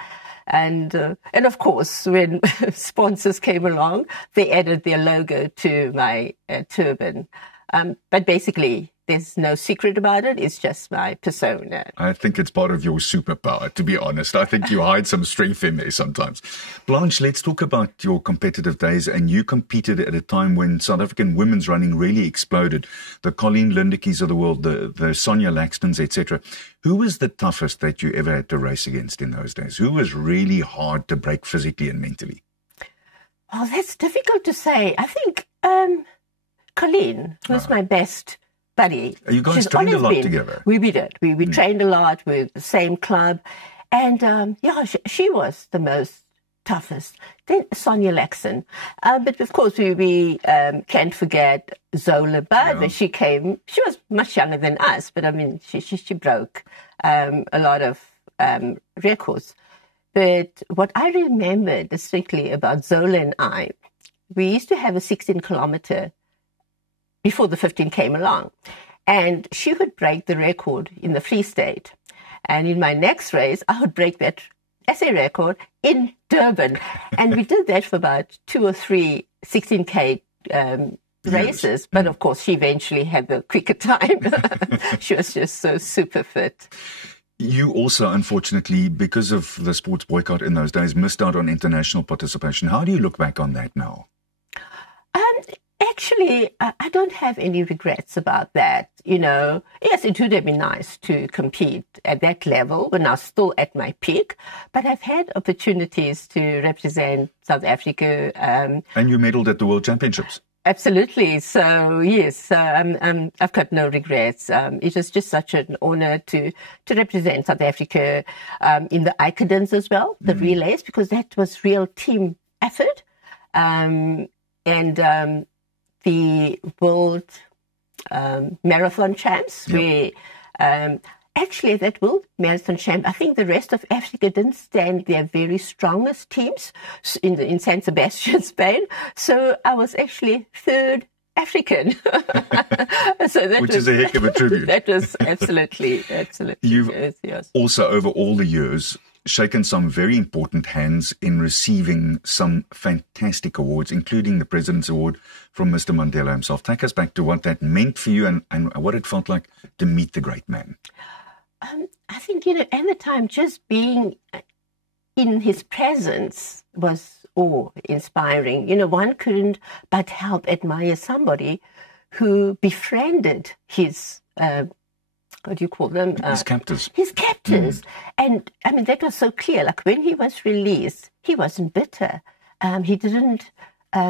And of course, when sponsors came along, they added their logo to my turban. But basically, there's no secret about it. It's just my persona. I think it's part of your superpower, to be honest. I think you hide some strength in there sometimes. Blanche, let's talk about your competitive days. And you competed at a time when South African women's running really exploded. The Colleen Lindekes of the world, the Sonia Laxtons, etc. Who was the toughest that you ever had to race against in those days? Who was really hard to break physically and mentally? Well, that's difficult to say. I think Colleen was my best buddy. You guys trained a lot together. We did. We trained a lot with the same club. And she was the most toughest. Then Sonia Laxton. But of course, we can't forget Zola Budd. When she came, she was much younger than us, but I mean, she broke a lot of records. But what I remember distinctly about Zola and I, we used to have a 16-kilometer before the 15 came along. And she would break the record in the Free State. And in my next race, I would break that SA record in Durban. And we did that for about 2 or 3 16K races. But of course, she eventually had the quicker time. She was just so super fit. You also, unfortunately, because of the sports boycott in those days, missed out on international participation. How do you look back on that now? Actually, I don't have any regrets about that. You know, yes, it would have been nice to compete at that level when I was still at my peak, but I've had opportunities to represent South Africa. And you medaled at the World Championships. Absolutely. So, yes, I've got no regrets. It was just such an honor to represent South Africa in the Icodins as well, the relays, because that was real team effort. The World Marathon Champs, where actually that World Marathon Champ, I think the rest of Africa didn't stand their very strongest teams in San Sebastian, Spain. So I was actually third African. Which is a heck of a tribute. That was absolutely. You've also, over all the years, shaken some very important hands in receiving some fantastic awards, including the President's Award from Mr. Mandela himself. Take us back to what that meant for you and what it felt like to meet the great man. I think, at the time, just being in his presence was awe-inspiring. One couldn't but help admire somebody who befriended his what do you call them? His captors. His captors. And, I mean, that was so clear. Like, when he was released, he wasn't bitter. He didn't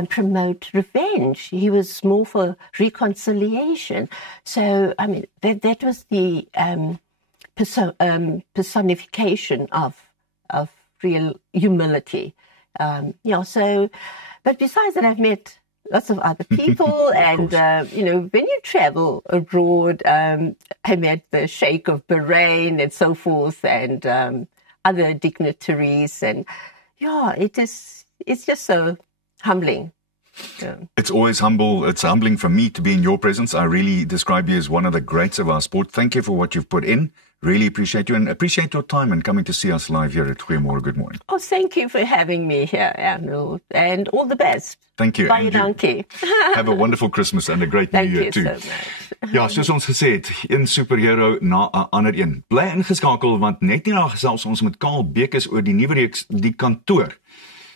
promote revenge. He was more for reconciliation. So, I mean, that was the personification of real humility. But besides that, I've met lots of other people, and when you travel abroad, I met the Sheikh of Bahrain and so forth, and other dignitaries, and it's just so humbling. Yeah. It's always humble. It's humbling for me to be in your presence. I really describe you as one of the greats of our sport. Thank you for what you've put in. Really appreciate you and appreciate your time and coming to see us live here at Goeiemorgen Good Morning. Oh, thank you for having me here, Arnold, and all the best. Thank you. Baie dankie. Have a wonderful Christmas and a great New Year too. Thank you so much. Ja, soos ons gesê het, een superhero na 'n ander een. Bly ingeskakel want net hierna gesels ons met Karl Bekes oor die nuwe reeks Die Kantoor.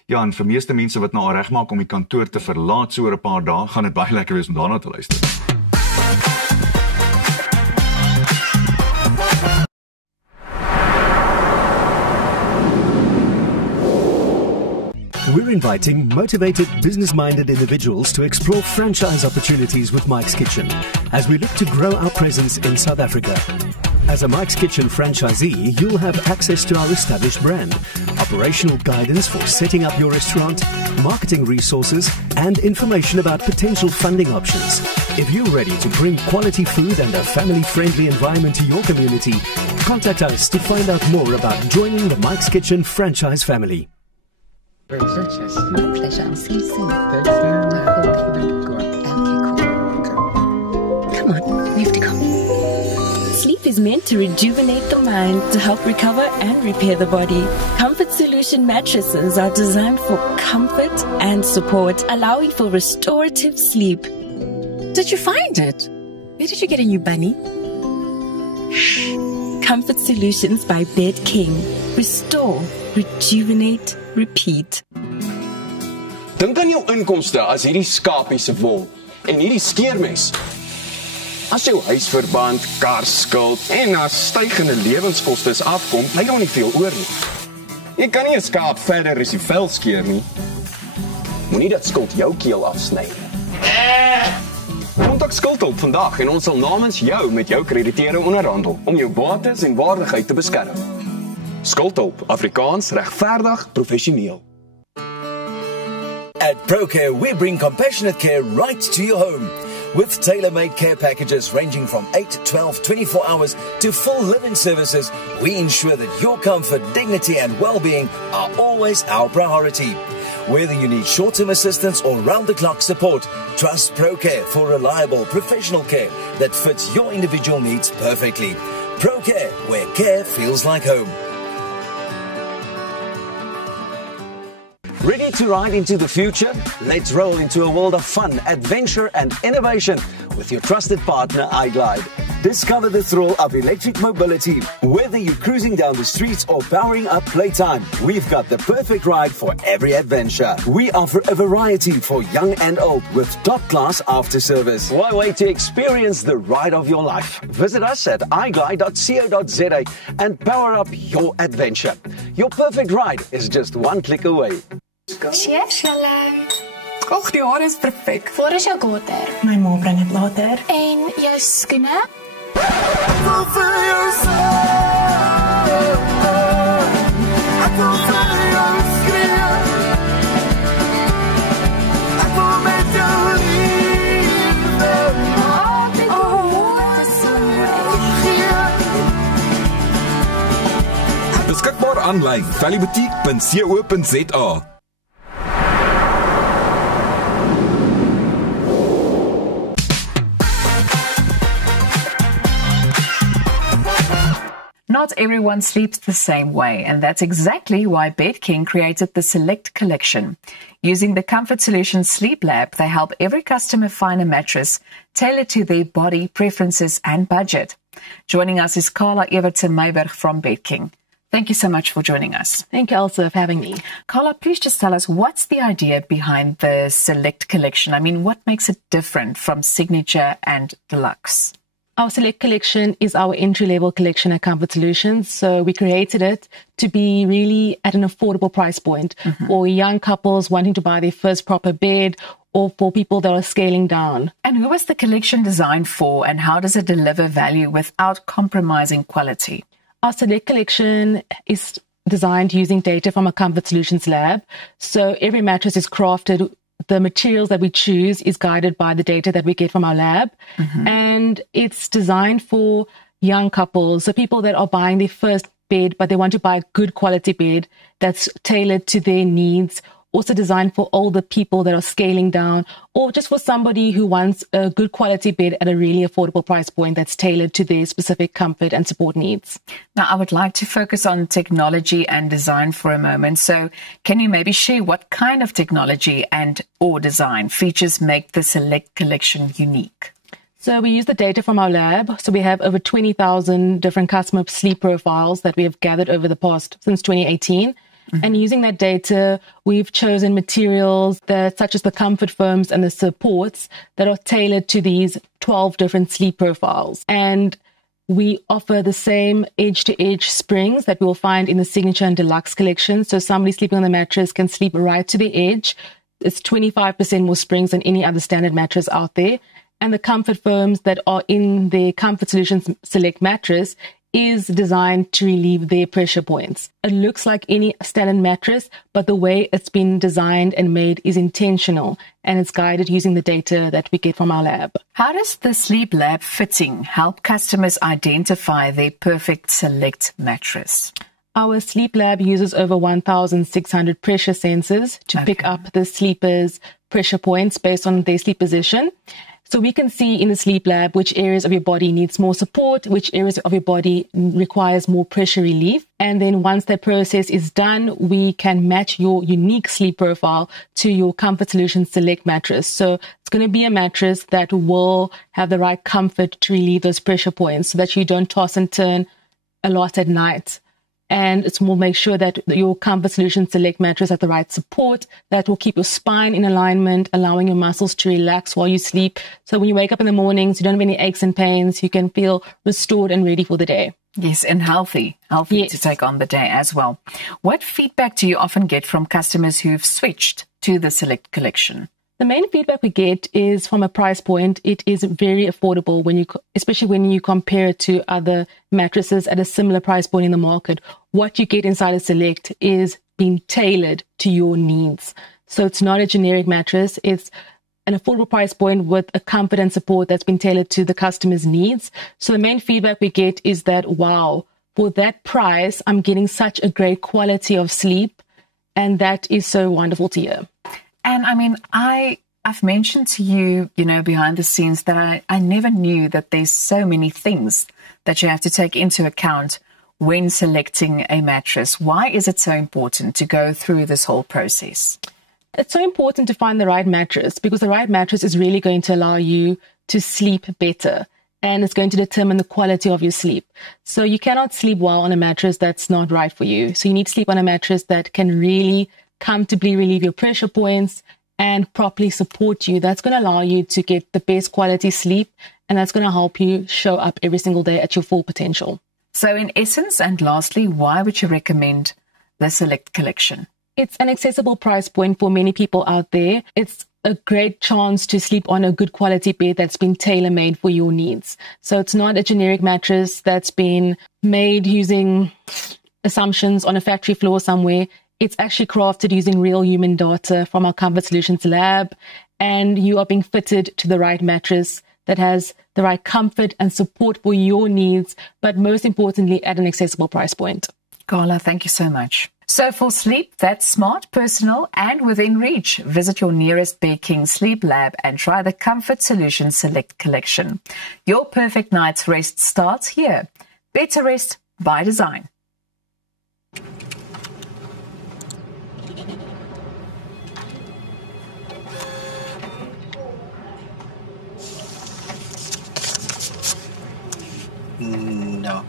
Ja, en vir meeste mense wat nou al regmaak om die kantoor te verlaat so oor 'n paar dae, gaan dit baie lekker wees om daarna te luister. We're inviting motivated, business-minded individuals to explore franchise opportunities with Mike's Kitchen as we look to grow our presence in South Africa. As a Mike's Kitchen franchisee, you'll have access to our established brand, operational guidance for setting up your restaurant, marketing resources, and information about potential funding options. If you're ready to bring quality food and a family-friendly environment to your community, contact us to find out more about joining the Mike's Kitchen franchise family. Delicious. My pleasure. I'll see you soon. Thank you. Okay, cool. Come on, we have to go. Sleep Sleep is meant to rejuvenate the mind to help recover and repair the body. Comfort Solution mattresses are designed for comfort and support, allowing for restorative sleep. Did you find it? Where did you get a new bunny? Comfort Solutions by Bed King. Restore, rejuvenate, repeat. Dink aan jou inkomste as hierdie skapie se wol en hierdie skeermes. As jou huisverband, karskuld en as stygende lewenskoste afkom, bly daar nie veel oor nie. Jy kan nie 'n skaap verder as die vel skeer nie. Moenie dat skuld jou keel afsny nie. Kontak Skuldhulp vandag en ons sal namens jou met jou krediteure onderhandel om jou bates en waardigheid te beskerm. Skuldhulp, Afrikaans, regverdig, professioneel. At ProCare, we bring compassionate care right to your home. With tailor-made care packages ranging from 8, 12, 24 hours to full live-in services, we ensure that your comfort, dignity and well-being are always our priority. Whether you need short-term assistance or round-the-clock support, trust ProCare for reliable professional care that fits your individual needs perfectly. ProCare, where care feels like home. Ready to ride into the future? Let's roll into a world of fun, adventure and innovation with your trusted partner iGlide. Discover the thrill of electric mobility. Whether you're cruising down the streets or powering up playtime, we've got the perfect ride for every adventure. We offer a variety for young and old with top-class after-service. Why wait to experience the ride of your life? Visit us at iglide.co.za and power up your adventure. Your perfect ride is just one click away. Cheers, julle. Och, die haar is perfek. Waar is jou gater? My ma bring dit later. En jou skoene? Beskikbaar aanlyn, valleyboutiek.co.za. Not everyone sleeps the same way, and that's exactly why Bed King created the Select Collection. Using the Comfort Solutions Sleep Lab, they help every customer find a mattress tailored to their body, preferences, and budget. Joining us is Carla Everton-Meyberg from Bed King. Thank you so much for joining us. Thank you, Elsa, for having me. Carla, please just tell us, what's the idea behind the Select Collection? I mean, what makes it different from Signature and Deluxe? Our Select Collection is our entry-level collection at Comfort Solutions. So we created it to be really at an affordable price point for young couples wanting to buy their first proper bed or for people that are scaling down. And who was the collection designed for, and how does it deliver value without compromising quality? Our Select Collection is designed using data from a Comfort Solutions lab. So every mattress is crafted. The materials that we choose is guided by the data that we get from our lab. And it's designed for young couples, so people that are buying their first bed, but they want to buy a good quality bed that's tailored to their needs. Also designed for older people that are scaling down, or just for somebody who wants a good quality bed at a really affordable price point that's tailored to their specific comfort and support needs. Now, I would like to focus on technology and design for a moment. So can you maybe share what kind of technology and or design features make the Select Collection unique? So we use the data from our lab. So we have over 20,000 different customer sleep profiles that we have gathered over the past, since 2018. And using that data, we've chosen materials that, such as the comfort foams and the supports that are tailored to these 12 different sleep profiles. And we offer the same edge-to-edge springs that we'll find in the Signature and Deluxe collection. So somebody sleeping on the mattress can sleep right to the edge. It's 25% more springs than any other standard mattress out there. And the comfort foams that are in the Comfort Solutions Select mattress is designed to relieve their pressure points. It looks like any standard mattress, but the way it's been designed and made is intentional, and it's guided using the data that we get from our lab. How does the Sleep Lab fitting help customers identify their perfect Select mattress? Our Sleep Lab uses over 1,600 pressure sensors to pick up the sleeper's pressure points based on their sleep position. So we can see in the sleep lab which areas of your body needs more support, which areas of your body requires more pressure relief. And then once that process is done, we can match your unique sleep profile to your Comfort Solutions Select mattress. So it's going to be a mattress that will have the right comfort to relieve those pressure points so that you don't toss and turn a lot at night. And it will make sure that your Comfort Solutions Select mattress has the right support that will keep your spine in alignment, allowing your muscles to relax while you sleep. So when you wake up in the mornings, you don't have any aches and pains. You can feel restored and ready for the day. Yes, and healthy yes. to take on the day as well. What feedback do you often get from customers who've switched to the Select collection? The main feedback we get is from a price point. It is very affordable especially when you compare it to other mattresses at a similar price point in the market. What you get inside a Select is being tailored to your needs. So it's not a generic mattress. It's an affordable price point with a comfort and support that's been tailored to the customer's needs. So the main feedback we get is that, wow, for that price, I'm getting such a great quality of sleep. And that is so wonderful to hear. And I mean, I've mentioned to you, behind the scenes that I never knew that there's so many things that you have to take into account when selecting a mattress. Why is it so important to go through this whole process? It's so important to find the right mattress because the right mattress is really going to allow you to sleep better. And it's going to determine the quality of your sleep. So you cannot sleep well on a mattress that's not right for you. So you need to sleep on a mattress that can really comfortably relieve your pressure points and properly support you. That's going to allow you to get the best quality sleep, and that's going to help you show up every single day at your full potential. So in essence, and lastly, why would you recommend the Select collection? It's an accessible price point for many people out there. It's a great chance to sleep on a good quality bed that's been tailor-made for your needs. So it's not a generic mattress that's been made using assumptions on a factory floor somewhere. It's actually crafted using real human data from our Comfort Solutions lab, and you are being fitted to the right mattress that has the right comfort and support for your needs, but most importantly, at an accessible price point. Carla, thank you so much. So for sleep that's smart, personal, and within reach, visit your nearest BeyKing Sleep Lab and try the Comfort Solutions Select collection. Your perfect night's rest starts here. Better rest by design. No.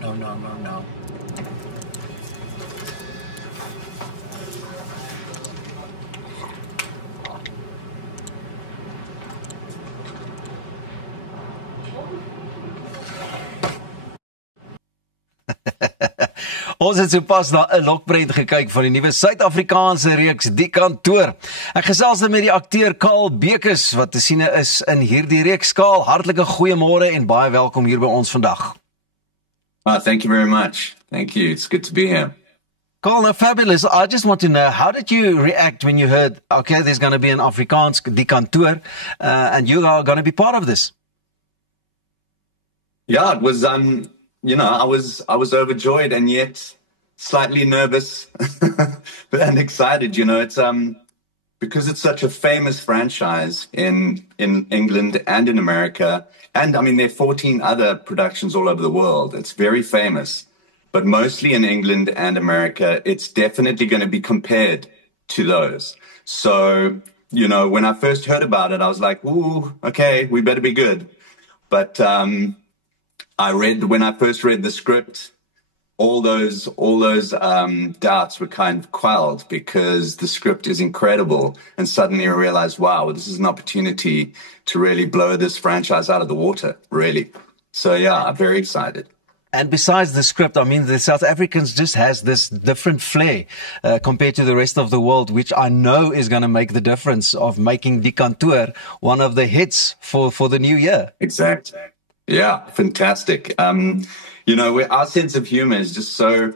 Ons het sopas na 'n lokprent gekyk van die nuwe Suid-Afrikaanse reeks Die Kantoor. Ek gesels met die akteur Karl Bekes wat te sien is in hierdie reeks. Karl, hartlike goeiemôre en baie welkom hier by ons vandag. Thank you very much. Thank you. It's good to be here. Karl, now fabulous. I just want to know, how did you react when you heard, okay, there's going to be an Afrikaans Die Kantoor, and you are going to be part of this? Yeah, it was, I was overjoyed and yet slightly nervous and excited. It's because it's such a famous franchise in England and in America. And I mean, there are 14 other productions all over the world. It's very famous, but mostly in England and America, it's definitely going to be compared to those. So, when I first heard about it, I was like, ooh, okay, we better be good. But, when I first read the script, all those doubts were kind of quelled because the script is incredible. And suddenly I realized, wow, this is an opportunity to really blow this franchise out of the water, really. So yeah, I'm very excited. And besides the script, I mean, the South Africans just has this different flair compared to the rest of the world, which I know is going to make the difference of making Die Kantoor one of the hits for the new year. Exactly. Yeah, fantastic. Our sense of humor is just so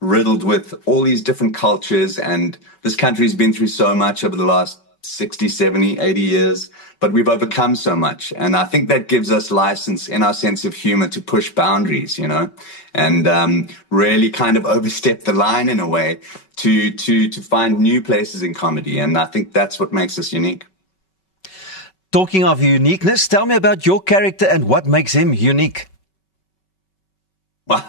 riddled with all these different cultures, and this country's been through so much over the last 60, 70, 80 years, but we've overcome so much. And I think that gives us license in our sense of humor to push boundaries, and really kind of overstep the line in a way to find new places in comedy. And I think that's what makes us unique. Talking of uniqueness, tell me about your character and what makes him unique. Well,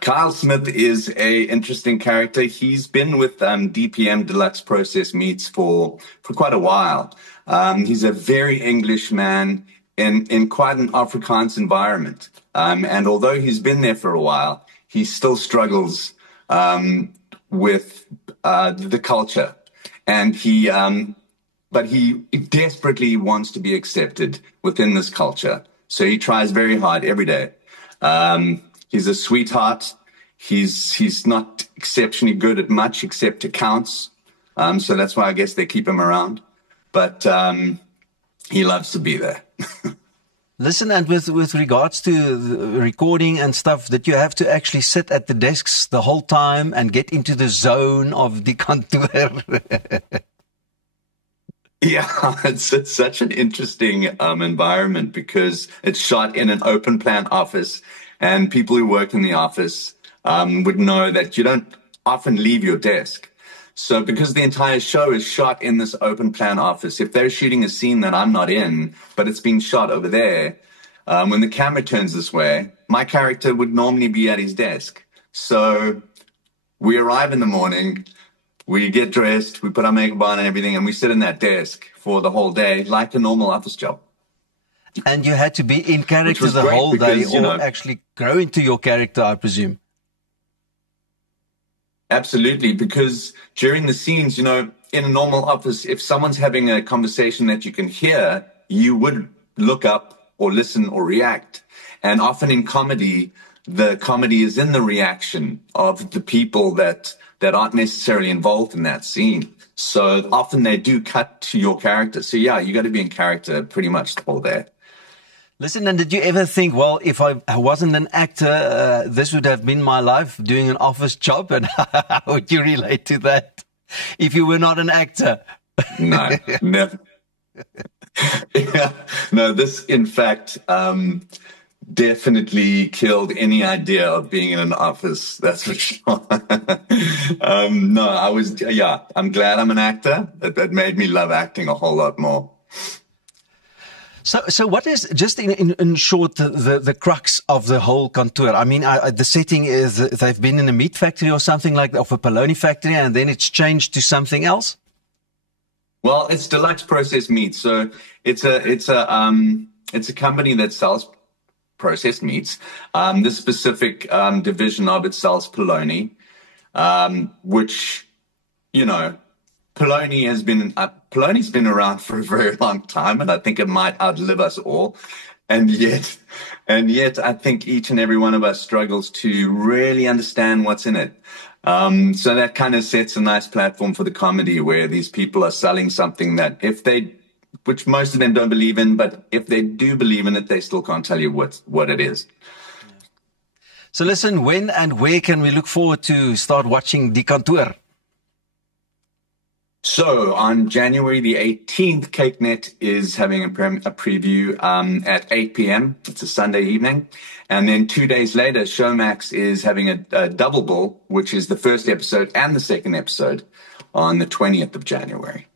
Kyle Smith is a interesting character. He's been with DPM Deluxe Processed Meats for quite a while. He's a very English man in quite an Afrikaans environment. And although he's been there for a while, he still struggles with the culture. And but he desperately wants to be accepted within this culture. So he tries very hard every day. He's a sweetheart. He's not exceptionally good at much except accounts. So that's why I guess they keep him around. But he loves to be there. Listen, and with regards to the recording and stuff, that you have to actually sit at the desks the whole time and get into the zone of the kantoor. Yeah, it's such an interesting environment because it's shot in an open plan office, and people who work in the office would know that you don't often leave your desk. So because the entire show is shot in this open plan office, if they're shooting a scene that I'm not in, but it's being shot over there, when the camera turns this way, my character would normally be at his desk. So we arrive in the morning, we get dressed, we put our makeup on and everything, and we sit in that desk for the whole day like a normal office job. And you had to be in character the whole day, or actually grow into your character, I presume. Absolutely, because during the scenes, in a normal office, if someone's having a conversation that you can hear, you would look up or listen or react. And often in comedy, the comedy is in the reaction of the people that aren't necessarily involved in that scene. So often they do cut to your character. So yeah, you got to be in character pretty much the whole day. Listen, and did you ever think, well, if I wasn't an actor, this would have been my life, doing an office job? And how would you relate to that if you were not an actor? No, never. Yeah, no, this, in fact, definitely killed any idea of being in an office. That's for sure. No, I'm glad I'm an actor. That made me love acting a whole lot more. So what is, just in short, the crux of the whole kantoor? I mean, the setting is they've been in a meat factory or something like that, of a polony factory, and then it's changed to something else? Well, it's Deluxe Processed Meats. So it's a company that sells processed meats. This specific division of it sells polony, which, polony's been around for a very long time, and I think it might outlive us all. And yet I think each and every one of us struggles to really understand what's in it. So that kind of sets a nice platform for the comedy, where these people are selling something that which most of them don't believe in, but if they do believe in it, they still can't tell you what it is. So listen, when and where can we look forward to start watching Die Kantoor? So on January the 18th, CakeNet is having a preview at 8 p.m. It's a Sunday evening. And then 2 days later, Showmax is having a double bill, which is the first episode and the second episode on the 20th of January.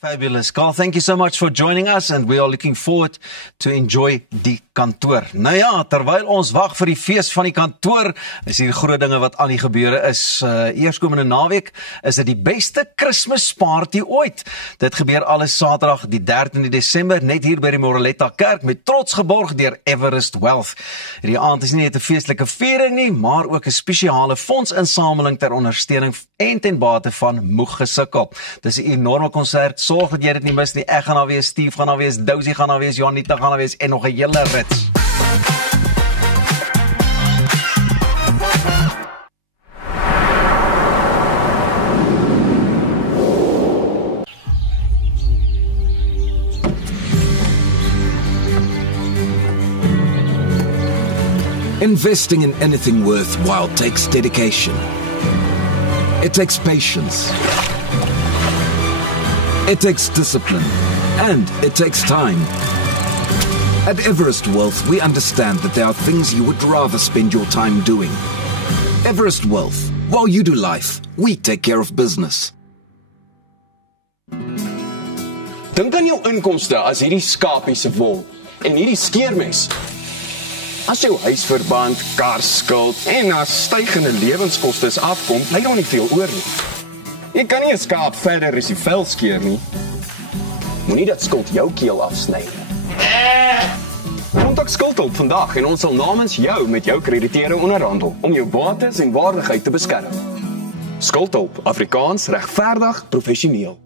Fabulous. Carl, thank you so much for joining us, and we are looking forward to enjoy Die Kantoor. Nou ja, terwyl ons wag vir die fees van die kantoor, is hier groot dinge wat aan die gebeure is. Eerskomende naweek is dit die beste Christmas party ooit. Dit gebeur alles Saterdag die 13de Desember net hier by die Moreletta Kerk, met trots geborg deur Everest Wealth. Hierdie aand is nie net 'n feestelike viering nie, maar ook 'n spesiale fondsinsameling ter ondersteuning en ten bate van Moeg Gesukkel. Dis 'n enorme konsert. Sorg dat jy dit nie mis nie. Ek gaan daar wees, Steve gaan daar wees, Dousie gaan daar wees, Janita gaan daar wees en nog 'n hele rits. Investing in anything worthwhile takes dedication. It takes patience. It takes discipline, and it takes time. At Everest Wealth, we understand that there are things you would rather spend your time doing. Everest Wealth, while you do life, we take care of business. Dink aan jou inkomste as hierdie skapie se wol en hierdie skeermes. As jou huisverband, karskuld en as stygende lewenskostes afkom, bly daar nie veel oor nie. Jy kan nie 'n skaap verder as die vel skeer nie. Moenie dat skuld jou keel afsny. Kontak Skuldhulp vandag en ons sal namens jou met jou krediteure onderhandel om jou bates en waardigheid te beskerm. Skuldhulp, Afrikaans, regverdig, professioneel.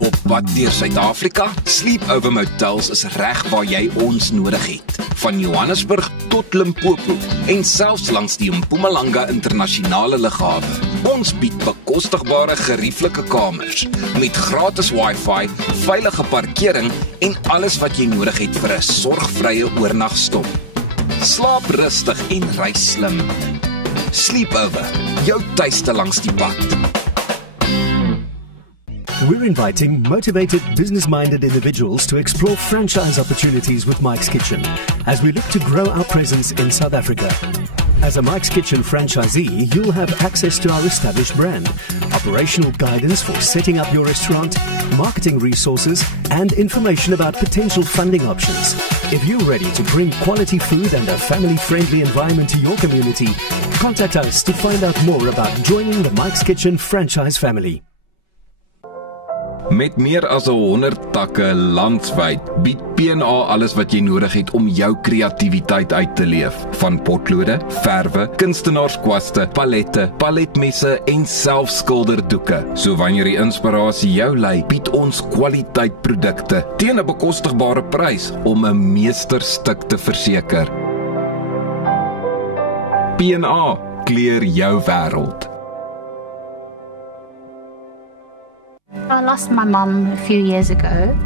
Op pad deur Suid-Afrika, Sleepover Motels is reg waar jy ons nodig het. Van Johannesburg tot Limpopo en selfs langs die Mpumalanga internasionale lughawe. Ons bied bekostigbare gerieflike kamers met gratis wifi, veilige parkering en alles wat jy nodig het vir 'n sorgvrye oornagstop. Slaap rustig en reis slim. Sleepover, jou tuiste langs die pad. We're inviting motivated, business-minded individuals to explore franchise opportunities with Mike's Kitchen as we look to grow our presence in South Africa. As a Mike's Kitchen franchisee, you'll have access to our established brand, operational guidance for setting up your restaurant, marketing resources, and information about potential funding options. If you're ready to bring quality food and a family-friendly environment to your community, contact us to find out more about joining the Mike's Kitchen franchise family. Met meer as 100 takke landwyd bied P&A alles wat jy nodig het om jou kreatiwiteit uit te leef. Van potlode, verwe, kunstenaarskwaste, palette, paletmesse en selfskilderdoeke. So wanneer die inspirasie jou lei, bied ons kwaliteitprodukte teen 'n bekostigbare prys om 'n meesterstuk te verseker. P&A kleur jou wêreld. I lost my mum a few years ago.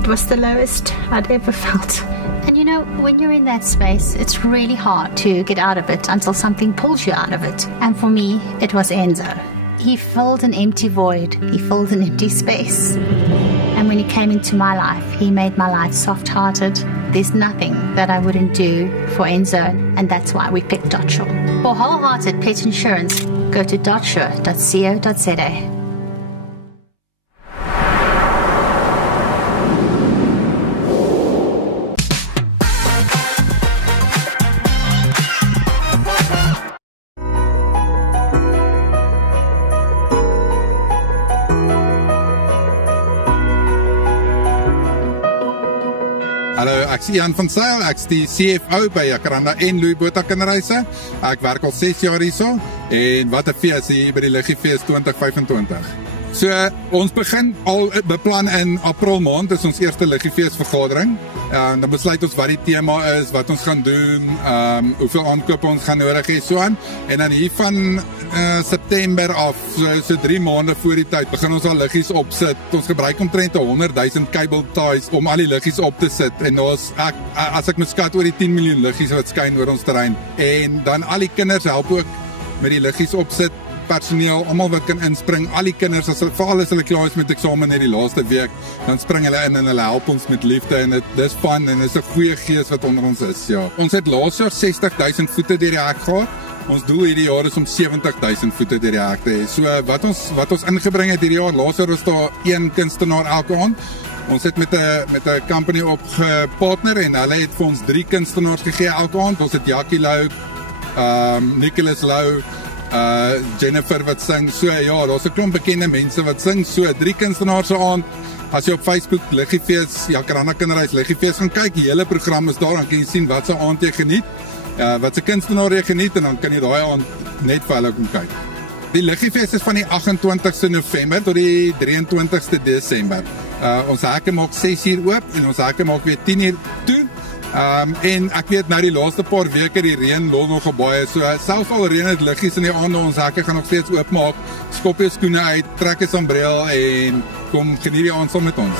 It was the lowest I'd ever felt. And you know, when you're in that space, it's really hard to get out of it until something pulls you out of it. And for me, it was Enzo. He filled an empty void. He filled an empty space. And when he came into my life, he made my life soft-hearted. There's nothing that I wouldn't do for Enzo, and that's why we picked Dotsure. For wholehearted pet insurance, go to dotsure.co.za. Hallo, ek is Ian van Sail, ek is die CFO by Jacaranda en Louis Botha Kinderhuise. Ek werk al 6 jaar hierso en wat 'n fees hier by die Liggiefees 2025. So ons begin al beplan in April maand, is ons eerste Liggiefees vergadering. Dan besluit ons wat die tema is, wat ons gaan doen, hoeveel aankope ons gaan nodig hê so aan. En dan hier van September af, so 3 maande voor die tyd, begin ons al liggies opsit. Ons gebruik omtrent 100,000 cable ties om al die liggies op te sit. En ons, as ek miskat oor die 10 miljoen liggies wat skyn oor ons terrein. En dan al die kinders help ook met die liggies opsit. Personeel, almal wat kan inspring, al die kinders, veral as hulle klaar is met eksamen net die laaste week, dan spring hulle in en hulle help ons met liefde en dis fun en dis 'n goeie gees wat onder ons is, ja. Ons het laas jaar 60,000 voete deur die hek gehad. Ons doel hierdie jaar is om 70,000 voete deur die hek te hê. So wat ons ingebring het hierdie jaar, laas jaar was daar 1 kunstenaar elke aand. Ons het met 'n company opgepartner en hulle het vir ons 3 kunstenaars gegee elke aand. Ons het Jackie Lou, Nicholas Lou, Jennifer wat sing, so ja, daar's 'n klomp bekende mense wat sing, so 3 kunstenaars se aand. As jy op Facebook Liggiefees, Jacaranda Kinderhuis Liggiefees gaan kyk, die hele program is daar, dan kan jy sien wat se aand jy geniet, wat se kunstenaar jy geniet en dan kan jy daai aand net vir hulle kom kyk. Die Liggiefees is van die 28ste November tot die 23ste Desember. Ons hekke maak 6 uur oop en ons hekke maak weer 10 uur toe. En ek weet nou die laaste paar weke die reën lol nog baie, so selfs al reën dit liggies in die aande, ons hekke gaan nog steeds oopmaak. Skop jou skoene uit, trek 'n sambreel en kom geniet die aand saam met ons.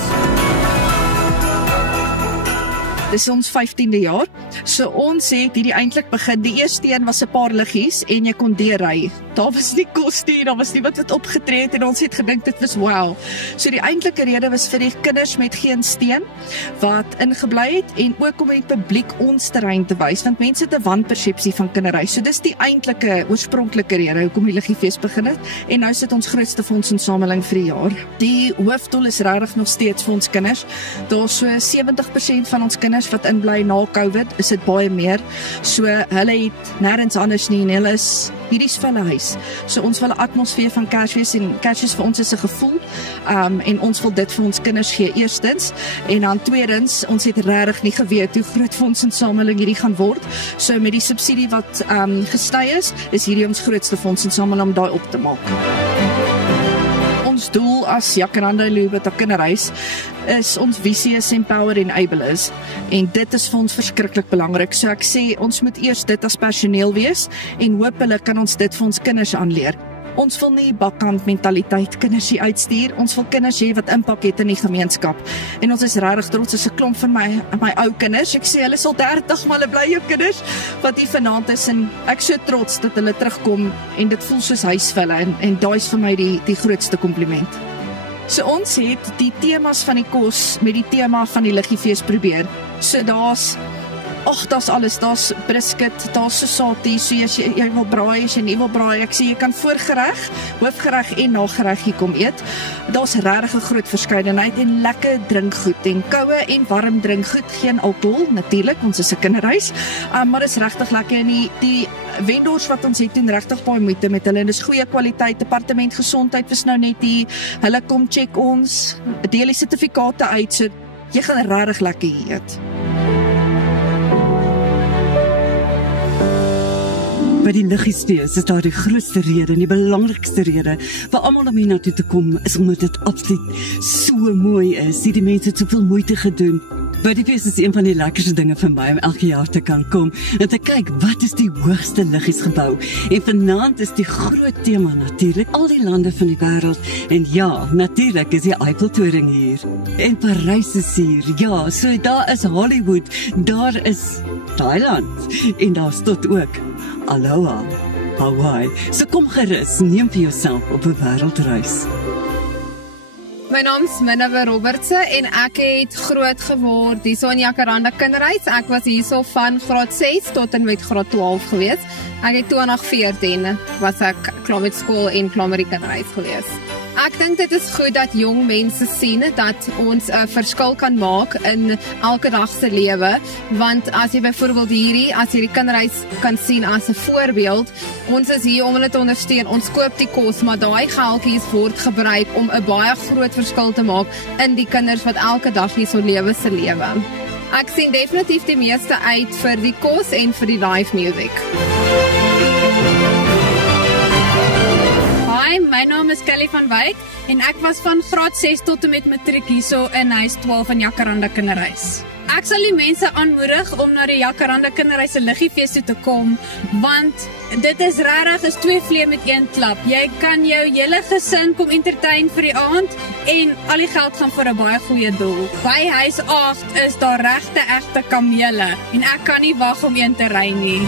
Dis ons 15de jaar. So ons het hierdie eintlik begin. Die eerste een was 'n paar liggies en jy kon deurry. Daar was nie kos nie, daar was niemand wat opgetree het en ons het gedink dit was wow. So die eintlike rede was vir die kinders met geen steen wat ingebly het en ook om die publiek ons terrein te wys want mense het 'n wanpersepsie van kinderry. So dis die eintlike oorspronklike rede hoekom die Liggiefees begin het en nou sit ons grootste fondsinsameling vir die jaar. Die hoofdoel is regtig nog steeds vir ons kinders. Daar's so 70% van ons kinders wat inbly na COVID, is dit baie meer. So hulle het nêrens anders nie en hulle is hierdie is vir hulle huis. So ons wil 'n atmosfeer van Kersfees en Kersfees vir ons is 'n gevoel en ons wil dit vir ons kinders gee eerstens en dan tweedens ons het regtig nie geweet hoe groot fondsinsameling hierdie gaan word. So met die subsidie wat gestyg is hierdie ons grootste fondsinsameling om daai op te maak. Ons doel as Jacaranda Louwebotha Kinderhuis is ons visie is empower en enablers en dit is vir ons verskriklik belangrik. So ek sê ons moet eers dit as personeel wees en hoop hulle kan ons dit vir ons kinders aanleer. Ons wil nie bakkant mentaliteit kinders hier uitstuur. Ons wil kinders hê wat impak het in die gemeenskap. En ons is regtig trots as 'n klomp van my ou kinders. Ek sê hulle is al 30, maar hulle bly jou kinders wat hier vanaand is en ek so trots dat hulle terugkom en dit voel soos huis vir hulle en daai is vir my die grootste kompliment. So ons het die temas van die kos met die tema van die Liggiefees probeer. So daar's alles, daar's brisket, daar's sosatie, so as jy wil braai, as jy nie wil braai, ek sê jy kan voorgereg, hoofgereg en nagereg hier kom eet. Daar's regtig 'n groot verskeidenheid en lekker drinkgoed en koue en warm drinkgoed, geen alkohol natuurlik, ons is 'n kinderhuis, maar is regtig lekker en die vendors wat ons het doen regtig baie moeite met hulle en dis goeie kwaliteit. Departement Gesondheid was nou net hier, hulle kom check ons, deel die sertifikate uit, so jy gaan regtig lekker hier eet. By die Liggiefees is daar die grootste rede en die belangrikste rede vir almal om hier na toe te kom is omdat dit absoluut so mooi is. Die mense het soveel moeite gedoen. By die fees is een van die lekkerste dinge vir my om elke jaar te kan kom en te kyk wat is die hoogste liggies gebou. En vanaand is die groot tema natuurlik al die lande van die wêreld en ja, natuurlik is die Eiffeltoring hier. En Parys is hier. Ja, so daar is Hollywood, daar is Thailand en daar's tot ook Aloha, Hawaii. So kom gerus, neem vir jouself op 'n wêreldreis. My naam is Minnewe Robertse en ek het groot geword hierso in Jacaranda Kinderhuis. Ek was hierso van graad 6 tot en met graad 12 gewees. Ek het 2014 was ek klaar met skool en klaar met die kinderhuis gewees. Ek dink dit is goed dat jong mense sien dat ons 'n verskil kan maak in elke dag se lewe, want as jy byvoorbeeld as jy die kinderhuis kan sien as 'n voorbeeld, ons is hier om hulle te ondersteun, ons koop die kos, maar daai geldjies word gebruik om 'n baie groot verskil te maak in die kinders wat elke dag hier so lewe se lewe. Ek sien definitief die meeste uit vir die kos en vir die live music. Hi, my naam is Kelly van Wyk en ek was van graad 6 tot en met matriek hierso in huis 12 in Jacaranda Kinderhuis. Ek sal die mense aanmoedig om na die Jacaranda Kinderhuis se Liggiefees toe te kom, want dit is regtig is 2 vleie met 1 klap. Jy kan jou hele gesin kom entertain vir die aand en al die geld gaan vir 'n baie goeie doel. By huis 8 is daar egte kamele en ek kan nie wag om een te ry nie.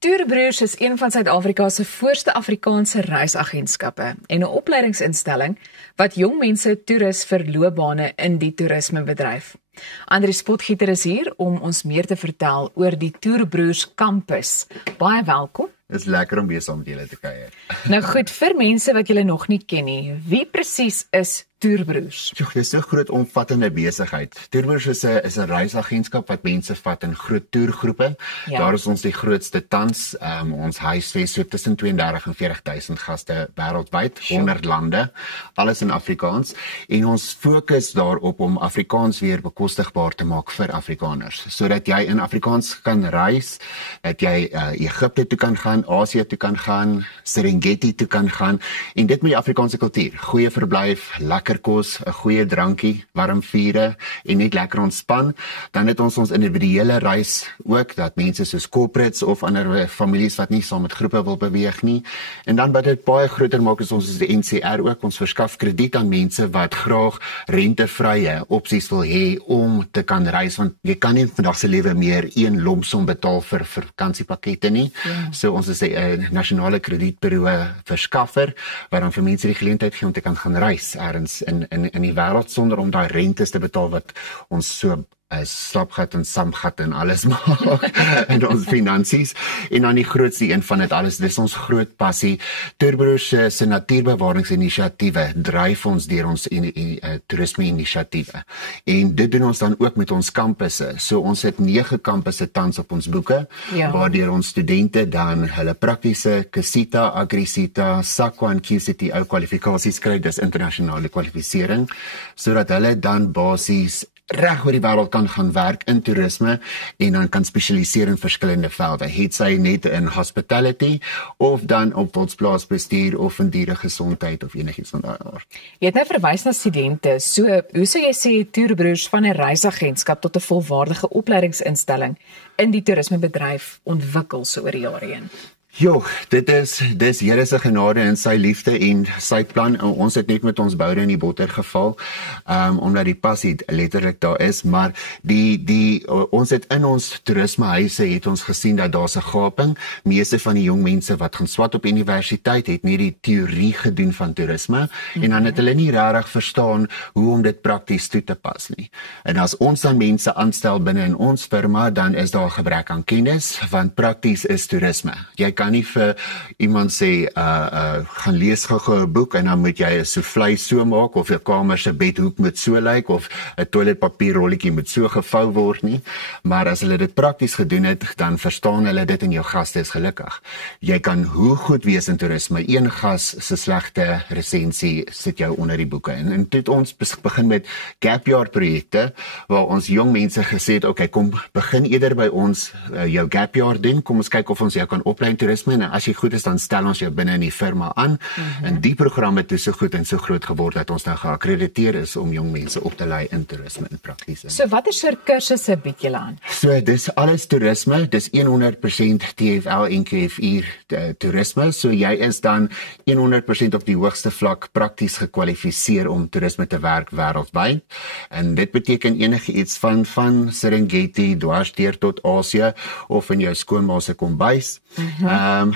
Tourbroers is een van Suid-Afrika se voorste Afrikaanse reisagentskappe en 'n opleidingsinstelling wat jong mense toerus vir loopbane in die toerismebedryf. Andries Potgieter is hier om ons meer te vertel oor die Tourbroers kampus. Baie welkom. Dit is lekker om weer saam met julle te kuier. Nou goed, vir mense wat julle nog nie ken nie, wie presies is Tourbroers? Dit is 'n groot omvattende besigheid. Tourbroers is 'n reisagentskap wat mense vat in groot toergroepe. Ja. Daar is ons die grootste tans. Ons huisves so tussen 32 en 40,000 gaste wêreldwyd, 100 lande, alles in Afrikaans. En ons fokus daarop om Afrikaans weer bekostigbaar te maak vir Afrikaners, sodat jy in Afrikaans kan reis, dat jy Egipte toe kan gaan, Asië toe kan gaan, Serengeti toe kan gaan en dit met die Afrikaanse kultuur, goeie verblyf, lekker lekker kos, 'n goeie drankie, warm vure en net lekker ontspan. Dan het ons individuele reis ook, dat mense soos corporates of ander families wat nie saam met groepe wil beweeg nie. En dan wat dit baie groter maak is ons is die NCR ook, ons verskaf krediet aan mense wat graag rentevrye opsies wil hê om te kan reis, want jy kan nie vandag se lewe meer een lumsom betaal vir vakansiepakkette nie. So ons is 'n nasionale kredietbureau verskaffer wat dan vir mense die geleentheid gee om te kan gaan reis ergens in die wêreld sonder om daai rentes te betaal wat ons so slapgat en samgat en alles maak in ons finansies. En dan die grootste een van dit alles, dis ons groot passie. Turbroers se natuurbewaringsinisiatiewe dryf ons deur ons toerisme-inisiatiewe. En dit doen ons dan ook met ons kampusse. So ons het 9 kampusse tans op ons boeke, waardeur ons studente dan hulle praktiese KSITA, AgriSITA, SAQA en QCT ou kwalifikasies kry, dis internasionale kwalifisering, sodat hulle dan basies reg oor die wêreld kan gaan werk in toerisme en dan kan spesialiseer in verskillende velde. Het sy net in hospitality of dan op wildsplaasbestuur of in dieregesondheid of enigiets van daai aard. Jy het nou verwys na studente. So, hoe sou jy sê Toerbroers van 'n reisagentskap tot 'n volwaardige opleidingsinstelling in die toerismebedryf ontwikkel so oor die jare heen? Jo, dis Here se genade en sy liefde en sy plan. Ons het net met ons boude in die botter geval, omdat die passie letterlik daar is, maar ons het in ons toerismehuise het ons gesien dat daar's 'n gaping. Meeste van die jong mense wat gaan swat op universiteit het nie die teorie gedoen van toerisme en dan het hulle nie regtig verstaan hoe om dit prakties toe te pas nie. En as ons dan mense aanstel binne in ons firma, dan is daar 'n gebrek aan kennis, want prakties is toerisme. Jy kan nie vir iemand sê gaan lees gou 'n boek en dan moet jy 'n soufflé so maak of jou kamer se bedhoek moet so lyk of 'n toiletpapierrolletjie moet so gevou word nie. Maar as hulle dit prakties gedoen het, dan verstaan hulle dit en jou gaste is gelukkig. Jy kan hoe goed wees in toerisme, een gas se slegte resensie sit jou onder die boeke. En toe het ons begin met gap year projekte waar ons jong mense gesê het, okay, kom begin eerder by ons jou gap year doen, kom ons kyk of ons jou kan oplei in toerisme en as jy goed is dan stel ons jou binne in die firma aan. En die program het so goed en so groot geword dat ons nou geakkrediteer is om jong mense op te lei in toerisme en prakties. So watter soort kursusse bied julle aan? So dis alles toerisme, dis 100% TFL en QFI toerisme. So jy is dan 100% op die hoogste vlak prakties gekwalifiseer om toerisme te werk wêreldwyd. En dit beteken enige iets van Serengeti dwarsdeur tot Asië of in jou skoonma se kombuis.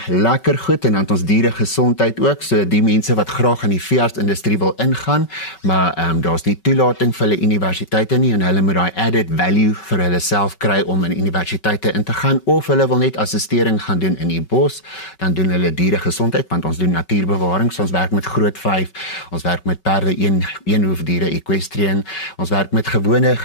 Lekker goed en dan ons dieregesondheid ook, so die mense wat graag in die veeartsindustrie wil ingaan, maar daar's nie toelating vir hulle universiteite nie en hulle moet daai added value vir hulle self kry om in universiteite in te gaan of hulle wil net assistering gaan doen in die bos, dan doen hulle dieregesondheid want ons doen natuurbewaring, so ons werk met groot 5, ons werk met perde, eenhoefdiere, equestrian, ons werk met gewone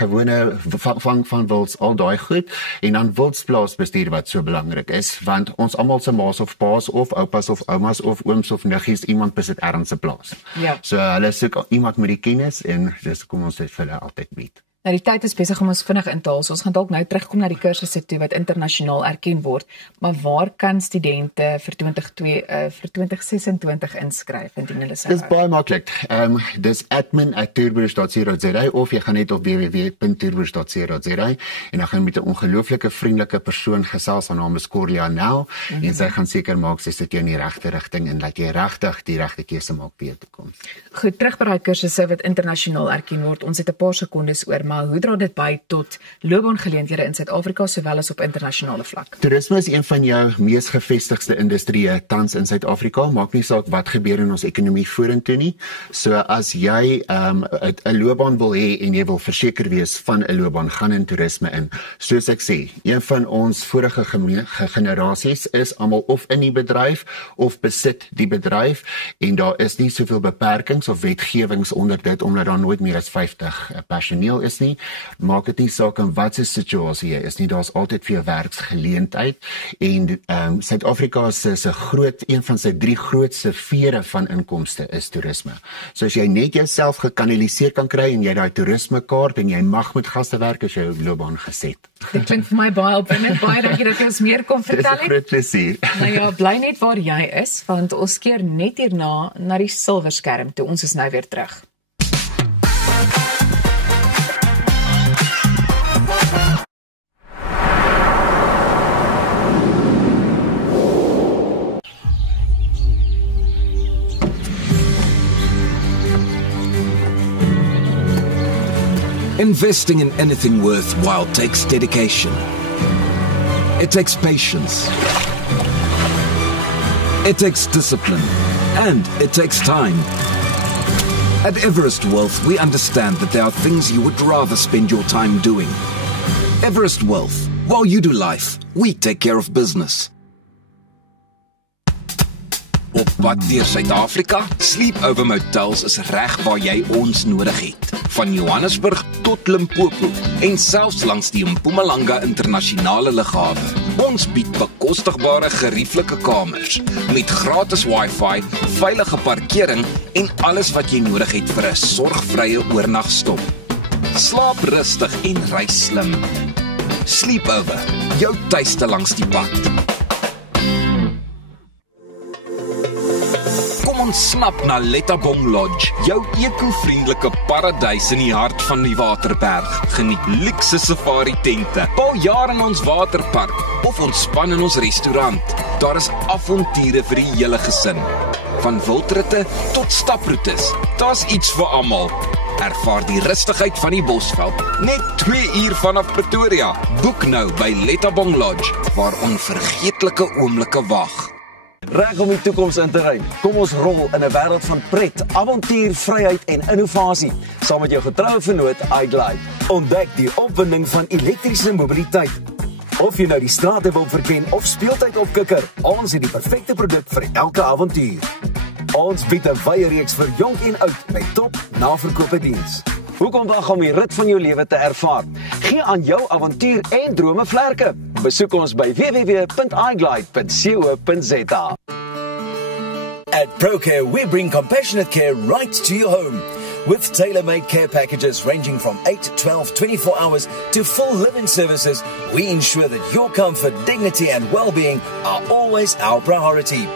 vang van wilds, al daai goed en dan wildsplaasbestuur wat so belangrik is, want ons almal se ma's of pa's of oupas of oumas of ooms of niggies, iemand besit ergens 'n plaas. So hulle soek iemand met die kennis en dis kom ons dit vir hulle altyd bied. Nou die tyd is besig om ons vinnig in te haal, so ons gaan dalk nou terugkom na die kursusse toe wat internasionaal erken word, maar waar kan studente vir 2026 inskryf indien hulle sou? Dis baie maklik. Dis admin@turbroers.co.za of jy gaan net op www.turbroers.co.za en dan gaan jy met 'n ongelooflike vriendelike persoon gesels, haar naam is Corlia Nel en sy gaan seker maak sy sit jou in die regte rigting en laat jy regtig die regte keuse maak vir jou toekoms. Goed, terug by daai kursusse wat internasionaal erken word. Ons het 'n paar sekondes oor, maar hoe dra dit by tot loopbaangeleenthede in Suid-Afrika sowel as op internasionale vlak? Toerisme is een van jou mees gevestigde industrieë tans in Suid-Afrika. Maak nie saak wat gebeur in ons ekonomie vorentoe nie. So as jy 'n loopbaan wil hê en jy wil verseker wees van 'n loopbaan, gaan in toerisme in. Soos ek sê, een van ons vorige generasies is almal of in die bedryf of besit die bedryf en daar is nie soveel beperkings of wetgewings onder dit omdat daar nooit meer as 50 personeel is nie. Maak dit nie saak in watter situasie jy is nie, daar's altyd vir jou werksgeleentheid en Suid-Afrika is een van sy 3 grootste vere van inkomste is toerisme. So as jy net jouself gekanaliseer kan kry en jy daai toerisme kaart en jy mag met gaste werk, is jou loopbaan geset. Dit klink vir my baie opwindend, baie dankie dat jy ons meer kon vertel. Dis 'n groot plesier. Nou ja, bly net waar jy is want ons keer net hierna na die silwerskerm toe. Ons is nou weer terug. Investing in anything worthwhile takes dedication. It takes patience. It takes discipline. And it takes time. At Everest Wealth, we understand that there are things you would rather spend your time doing. Everest Wealth. While you do life, we take care of business. Op pad deur Suid-Afrika, Sleepover Motels is reg waar jy ons nodig het. Van Johannesburg tot Limpopo en selfs langs die Mpumalanga internasionale lughawe. Ons bied bekostigbare gerieflike kamers met gratis Wi-Fi, veilige parkering en alles wat jy nodig het vir 'n sorgvrye oornagstop. Slaap rustig en reis slim. Sleepover, jou tuiste langs die pad. Ontsnap na Lettabong Lodge, jou eco-vriendelike paradys in die hart van die Waterberg. Geniet luukse safari tente, bou jaar in ons waterpark of ontspan in ons restaurant. Daar is avonture vir die hele gesin. Van wildritte tot staproetes, daar's iets vir almal. Ervaar die rustigheid van die Bosveld, net 2 uur vanaf Pretoria. Boek nou by Lettabong Lodge, waar onvergeetlike oomblikke wag. Reg om die toekoms in te ry. Kom ons rol in 'n wêreld van pret, avontuur, vryheid en innovasie, saam met jou getroue vennoot iGlide. Ontdek die opwinding van elektriese mobiliteit. Of jy nou die strate wil verken of speeltyd opkikker, ons het die perfekte produk vir elke avontuur. Ons bied 'n wye reeks vir jonk en oud met top naverkope diens. Hoekom wag om die rit van jou lewe te ervaar? Gee aan jou avontuur en drome vlerke. Besoek ons by www.iglide.co.za. At ProCare, we bring compassionate care right to your home. With tailor-made care packages ranging from 8, 12, 24 hours to full live-in services, we ensure that your comfort, dignity and well-being are always our priority.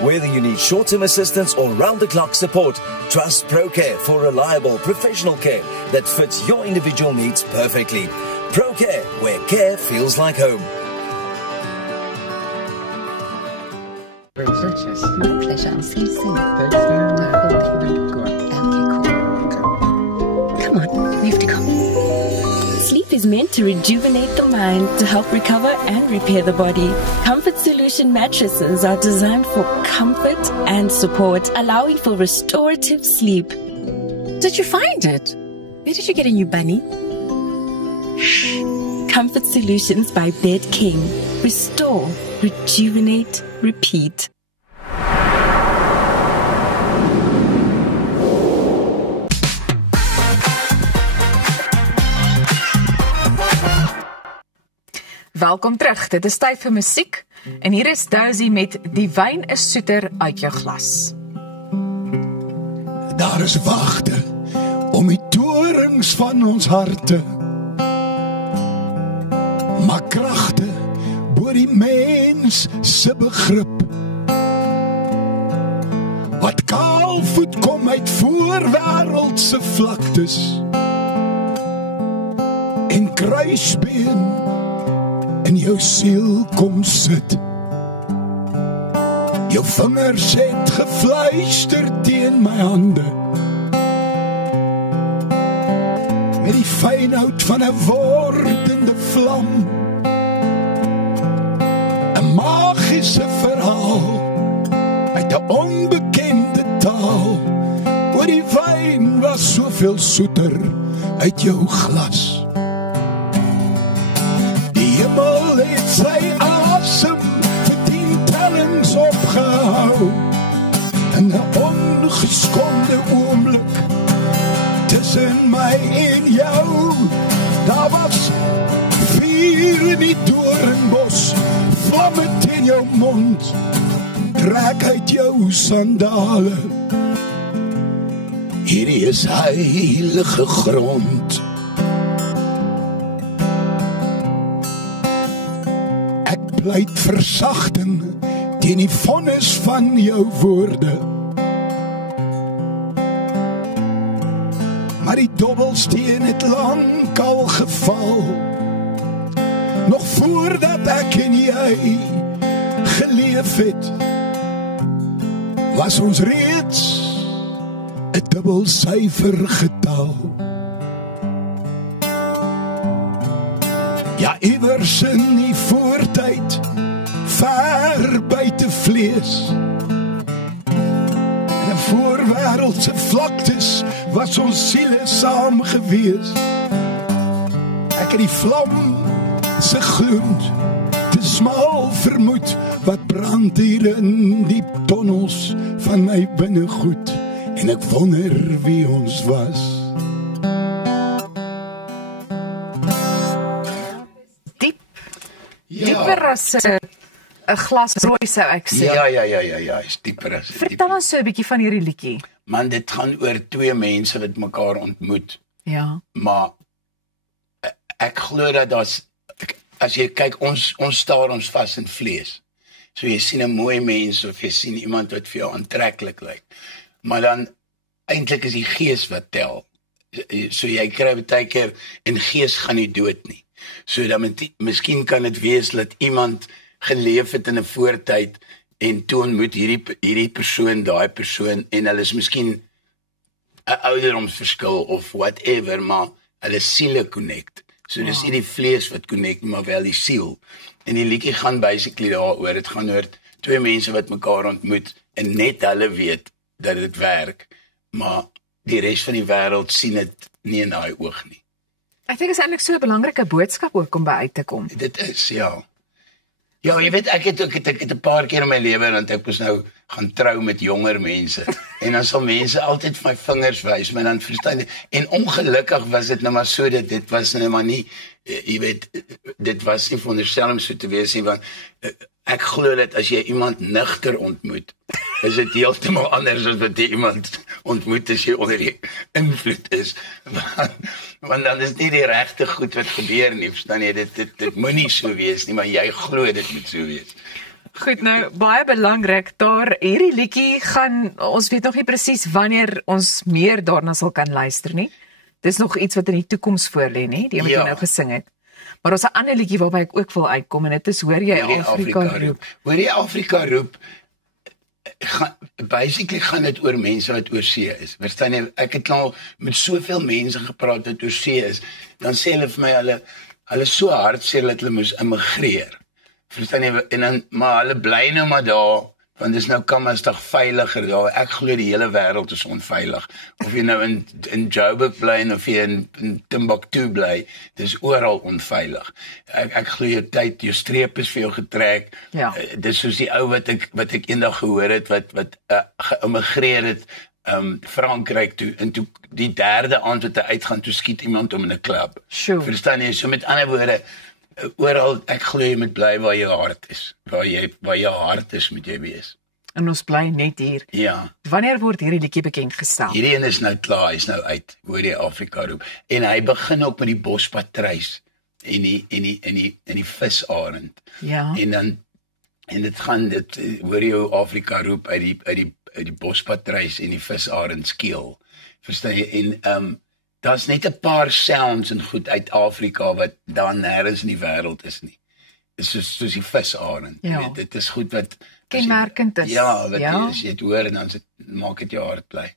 Whether you need short-term assistance or round-the-clock support, trust ProCare for reliable, professional care that fits your individual needs perfectly. ProCare, where care feels like home. Delicious. My pleasure. I'll see you soon. Thanks, man. Go on. Okay, cool. Come on, we have to go. Sleep is meant to rejuvenate the mind, to help recover and repair the body. Comfort Solution mattresses are designed for comfort and support, allowing for restorative sleep. Did you find it? Where did you get a new bunny? Comfort Solutions by Bed King. Restore, rejuvenate, repeat. Welkom terug. Dit is tyd vir musiek en hier is Dozy met Die wyn is soeter uit jou glas. Daar is wagte om die torings van ons harte, maar kragte bo die mens se begrip, wat kaalvoet kom uit voorwêreldse vlaktes en kruisbeen in jou siel kom sit. Jou vingers het gefluister teen my hande, met die fynhout van 'n wordende vlam, 'n magiese verhaal met 'n onbekende taal. Oor die wyn was soveel soeter uit jou glas. Hemel het sy asem vir 10 tellings opgehou, in 'n ongeskonde oomblik tussen my en jou. Daar was vuur in die doornbos, vlamme teen jou mond, trek uit jou sandale. Hierdie is heilige grond. Pleit versagting teen die vonnis van jou woorde, maar die dobbelsteen het lank al geval. Nog voordat ek en jy geleef het, was ons reeds 'n dubbelsyfer getal. iewers in die voortyd, ver buite vlees. In 'n voorwêreldse vlaktes was ons siele saam gewees. Ek het die vlam se gloed te smal vermoed, wat brand hier in die tonnels van my binnegoed, en ek wonder wie ons was. Dieper as 'n glas rooi sou ek sê. Ja, is dieper as. Vertel ons so 'n bietjie van hierdie liedjie. Man, dit gaan oor twee mense wat mekaar ontmoet. Ja. Maar ek glo dat as jy kyk, ons staar ons vas in vlees. So jy sien 'n mooi mens of jy sien iemand wat vir jou aantreklik lyk. Maar dan eintlik is die gees wat tel. So jy kry baie keer en gees gaan nie dood nie. So dan miskien kan dit wees dat iemand geleef het in 'n voortyd en toe ontmoet hierdie persoon daai persoon en hulle is miskien 'n ouderdomsverskil of whatever, maar hulle siele connect. So dis nie die vlees wat connect, maar wel die siel. En die liedjie gaan basically daaroor. Dit gaan oor twee mense wat mekaar ontmoet en net hulle weet dat dit werk, maar die res van die wêreld sien dit nie in daai oog nie. Ek dink dit is eintlik so 'n belangrike boodskap ook om by uit te kom. Dit is, ja. Ja, jy weet, ek het 'n paar keer in my lewe, want ek moes nou gaan trou met jonger mense. En dan sal mense altyd vir my vingers wys, maar dan verstaan jy. En ongelukkig was dit nou maar so, dat dit was nou maar nie, jy weet, dit was nie veronderstel om so te wees nie, want ek glo dat as jy iemand nugter ontmoet, is dit heeltemal anders as wat jy iemand ontmoet as jy onder die invloed is. Want dan is nie die regte goed wat gebeur nie, verstaan jy? Dit moet nie so wees nie, maar jy glo dit moet so wees. Goed, nou baie belangrik, hierdie liedjie gaan, ons weet nog nie presies wanneer ons meer daarna sal kan luister nie. Dis nog iets wat in die toekoms voorlê, nie? Die wat jy nou gesing het. Maar ons 'n ander liedjie waarby ek ook wil uitkom en dit is Hoor jy Afrika roep. Hoor jy Afrika roep. Basically gaan dit oor mense wat oor see is. Verstaan jy, ek het al met soveel mense gepraat wat oor see is, dan sê hulle vir my hulle so hartseer dat hulle moes immigreer. Verstaan jy, en dan maar hulle bly nou maar daar, want dis nou Kammersdag veiliger daar. Ek glo die hele wêreld is onveilig. Of jy nou in Joburg bly of jy in Timbuktu bly, dis oral onveilig. Ek glo jou tyd, jou streep is vir jou getrek. Ja. Dis soos die ou wat ek eendag gehoor het wat geïmmigreer het Frankryk toe, en toe die derde aand wat hy uitgaan, toe skiet iemand hom in 'n klub. Sure. Verstaan jy? So met ander woorde, oral, ek glo jy moet bly waar jou hart is. Waar jou hart is, moet jy wees. En ons bly net hier. Ja. Wanneer word hierdie liedjie bekend gestel? Hierdie een is nou klaar, hy is nou uit. Hoor jy Afrika roep. En hy begin ook met die bospatruis en die visarend. Ja. En dit gaan hoor jy Afrika roep uit die bospatruis en die visarend skeel. Verstaan jy? En daar's net 'n paar sounds en goed uit Afrika wat daar nêrens in die wêreld is nie. Dit is soos die visarend. Ja. Dit is goed wat kenmerkend is. Ja, as jy dit hoor en dan maak dit jou hart bly.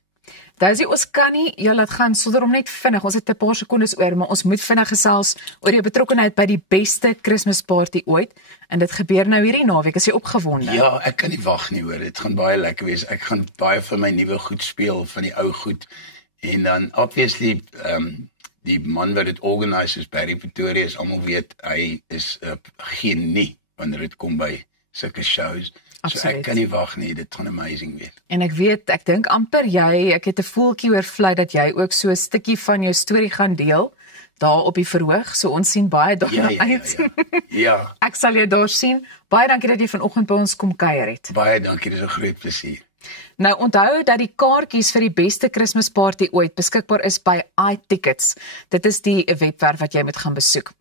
Daisy, ons kan nie jou laat gaan sonder om net vinnig, ons het 'n paar sekondes oor, maar ons moet vinnig gesels oor jou betrokkenheid by die beste Kersparty ooit. En dit gebeur nou hierdie naweek. Is jy opgewonde? Ja, ek kan nie wag nie hoor. Dit gaan baie lekker wees. Ek gaan baie van my nuwe goed speel, van die ou goed. En dan obviously die man wat dit organise is Barry Pretorius, almal weet hy is genie wanneer dit kom by sulke shows. Absoluut. So ek kan nie wag nie, dit gaan amazing wees. En ek dink amper ek het 'n voeltjie oorvlei dat jy ook so 'n stukkie van jou storie gaan deel daar op die verhoog. So ons sien baie daarna uit. Ja. Ek sal jou daar sien. Baie dankie dat jy vanoggend by ons kom kuier het. Baie dankie, dis 'n groot plesier. Nou onthou dat die kaartjies vir die beste Kersparty ooit beskikbaar is by iTickets. Dit is die webwerf wat jy moet gaan besoek.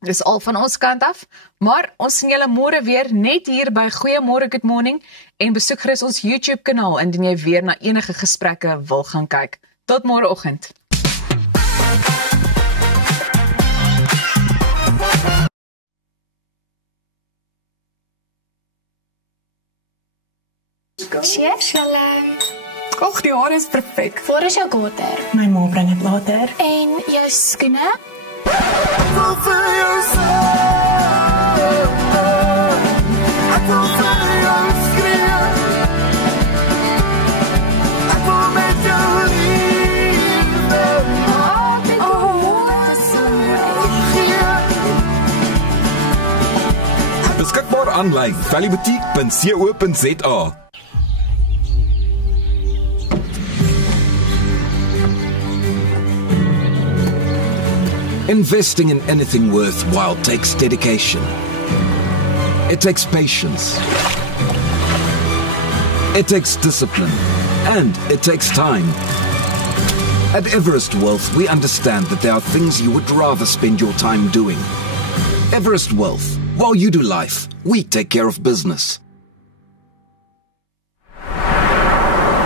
Dis al van ons kant af, maar ons sien julle môre weer net hier by Goeiemôre Good Morning en besoek gerus ons YouTube kanaal indien jy weer na enige gesprekke wil gaan kyk. Tot môreoggend. Shalom. Och, die haar is perfek. Waar is jou water? My ma bring dit later. En jou skoene? Beskikbaar aanlyn valueboutique.co.za. Investing in anything worthwhile takes dedication. It takes patience. It takes discipline. And it takes time. At Everest Wealth, we understand that there are things you would rather spend your time doing. Everest Wealth. While you do life, we take care of business.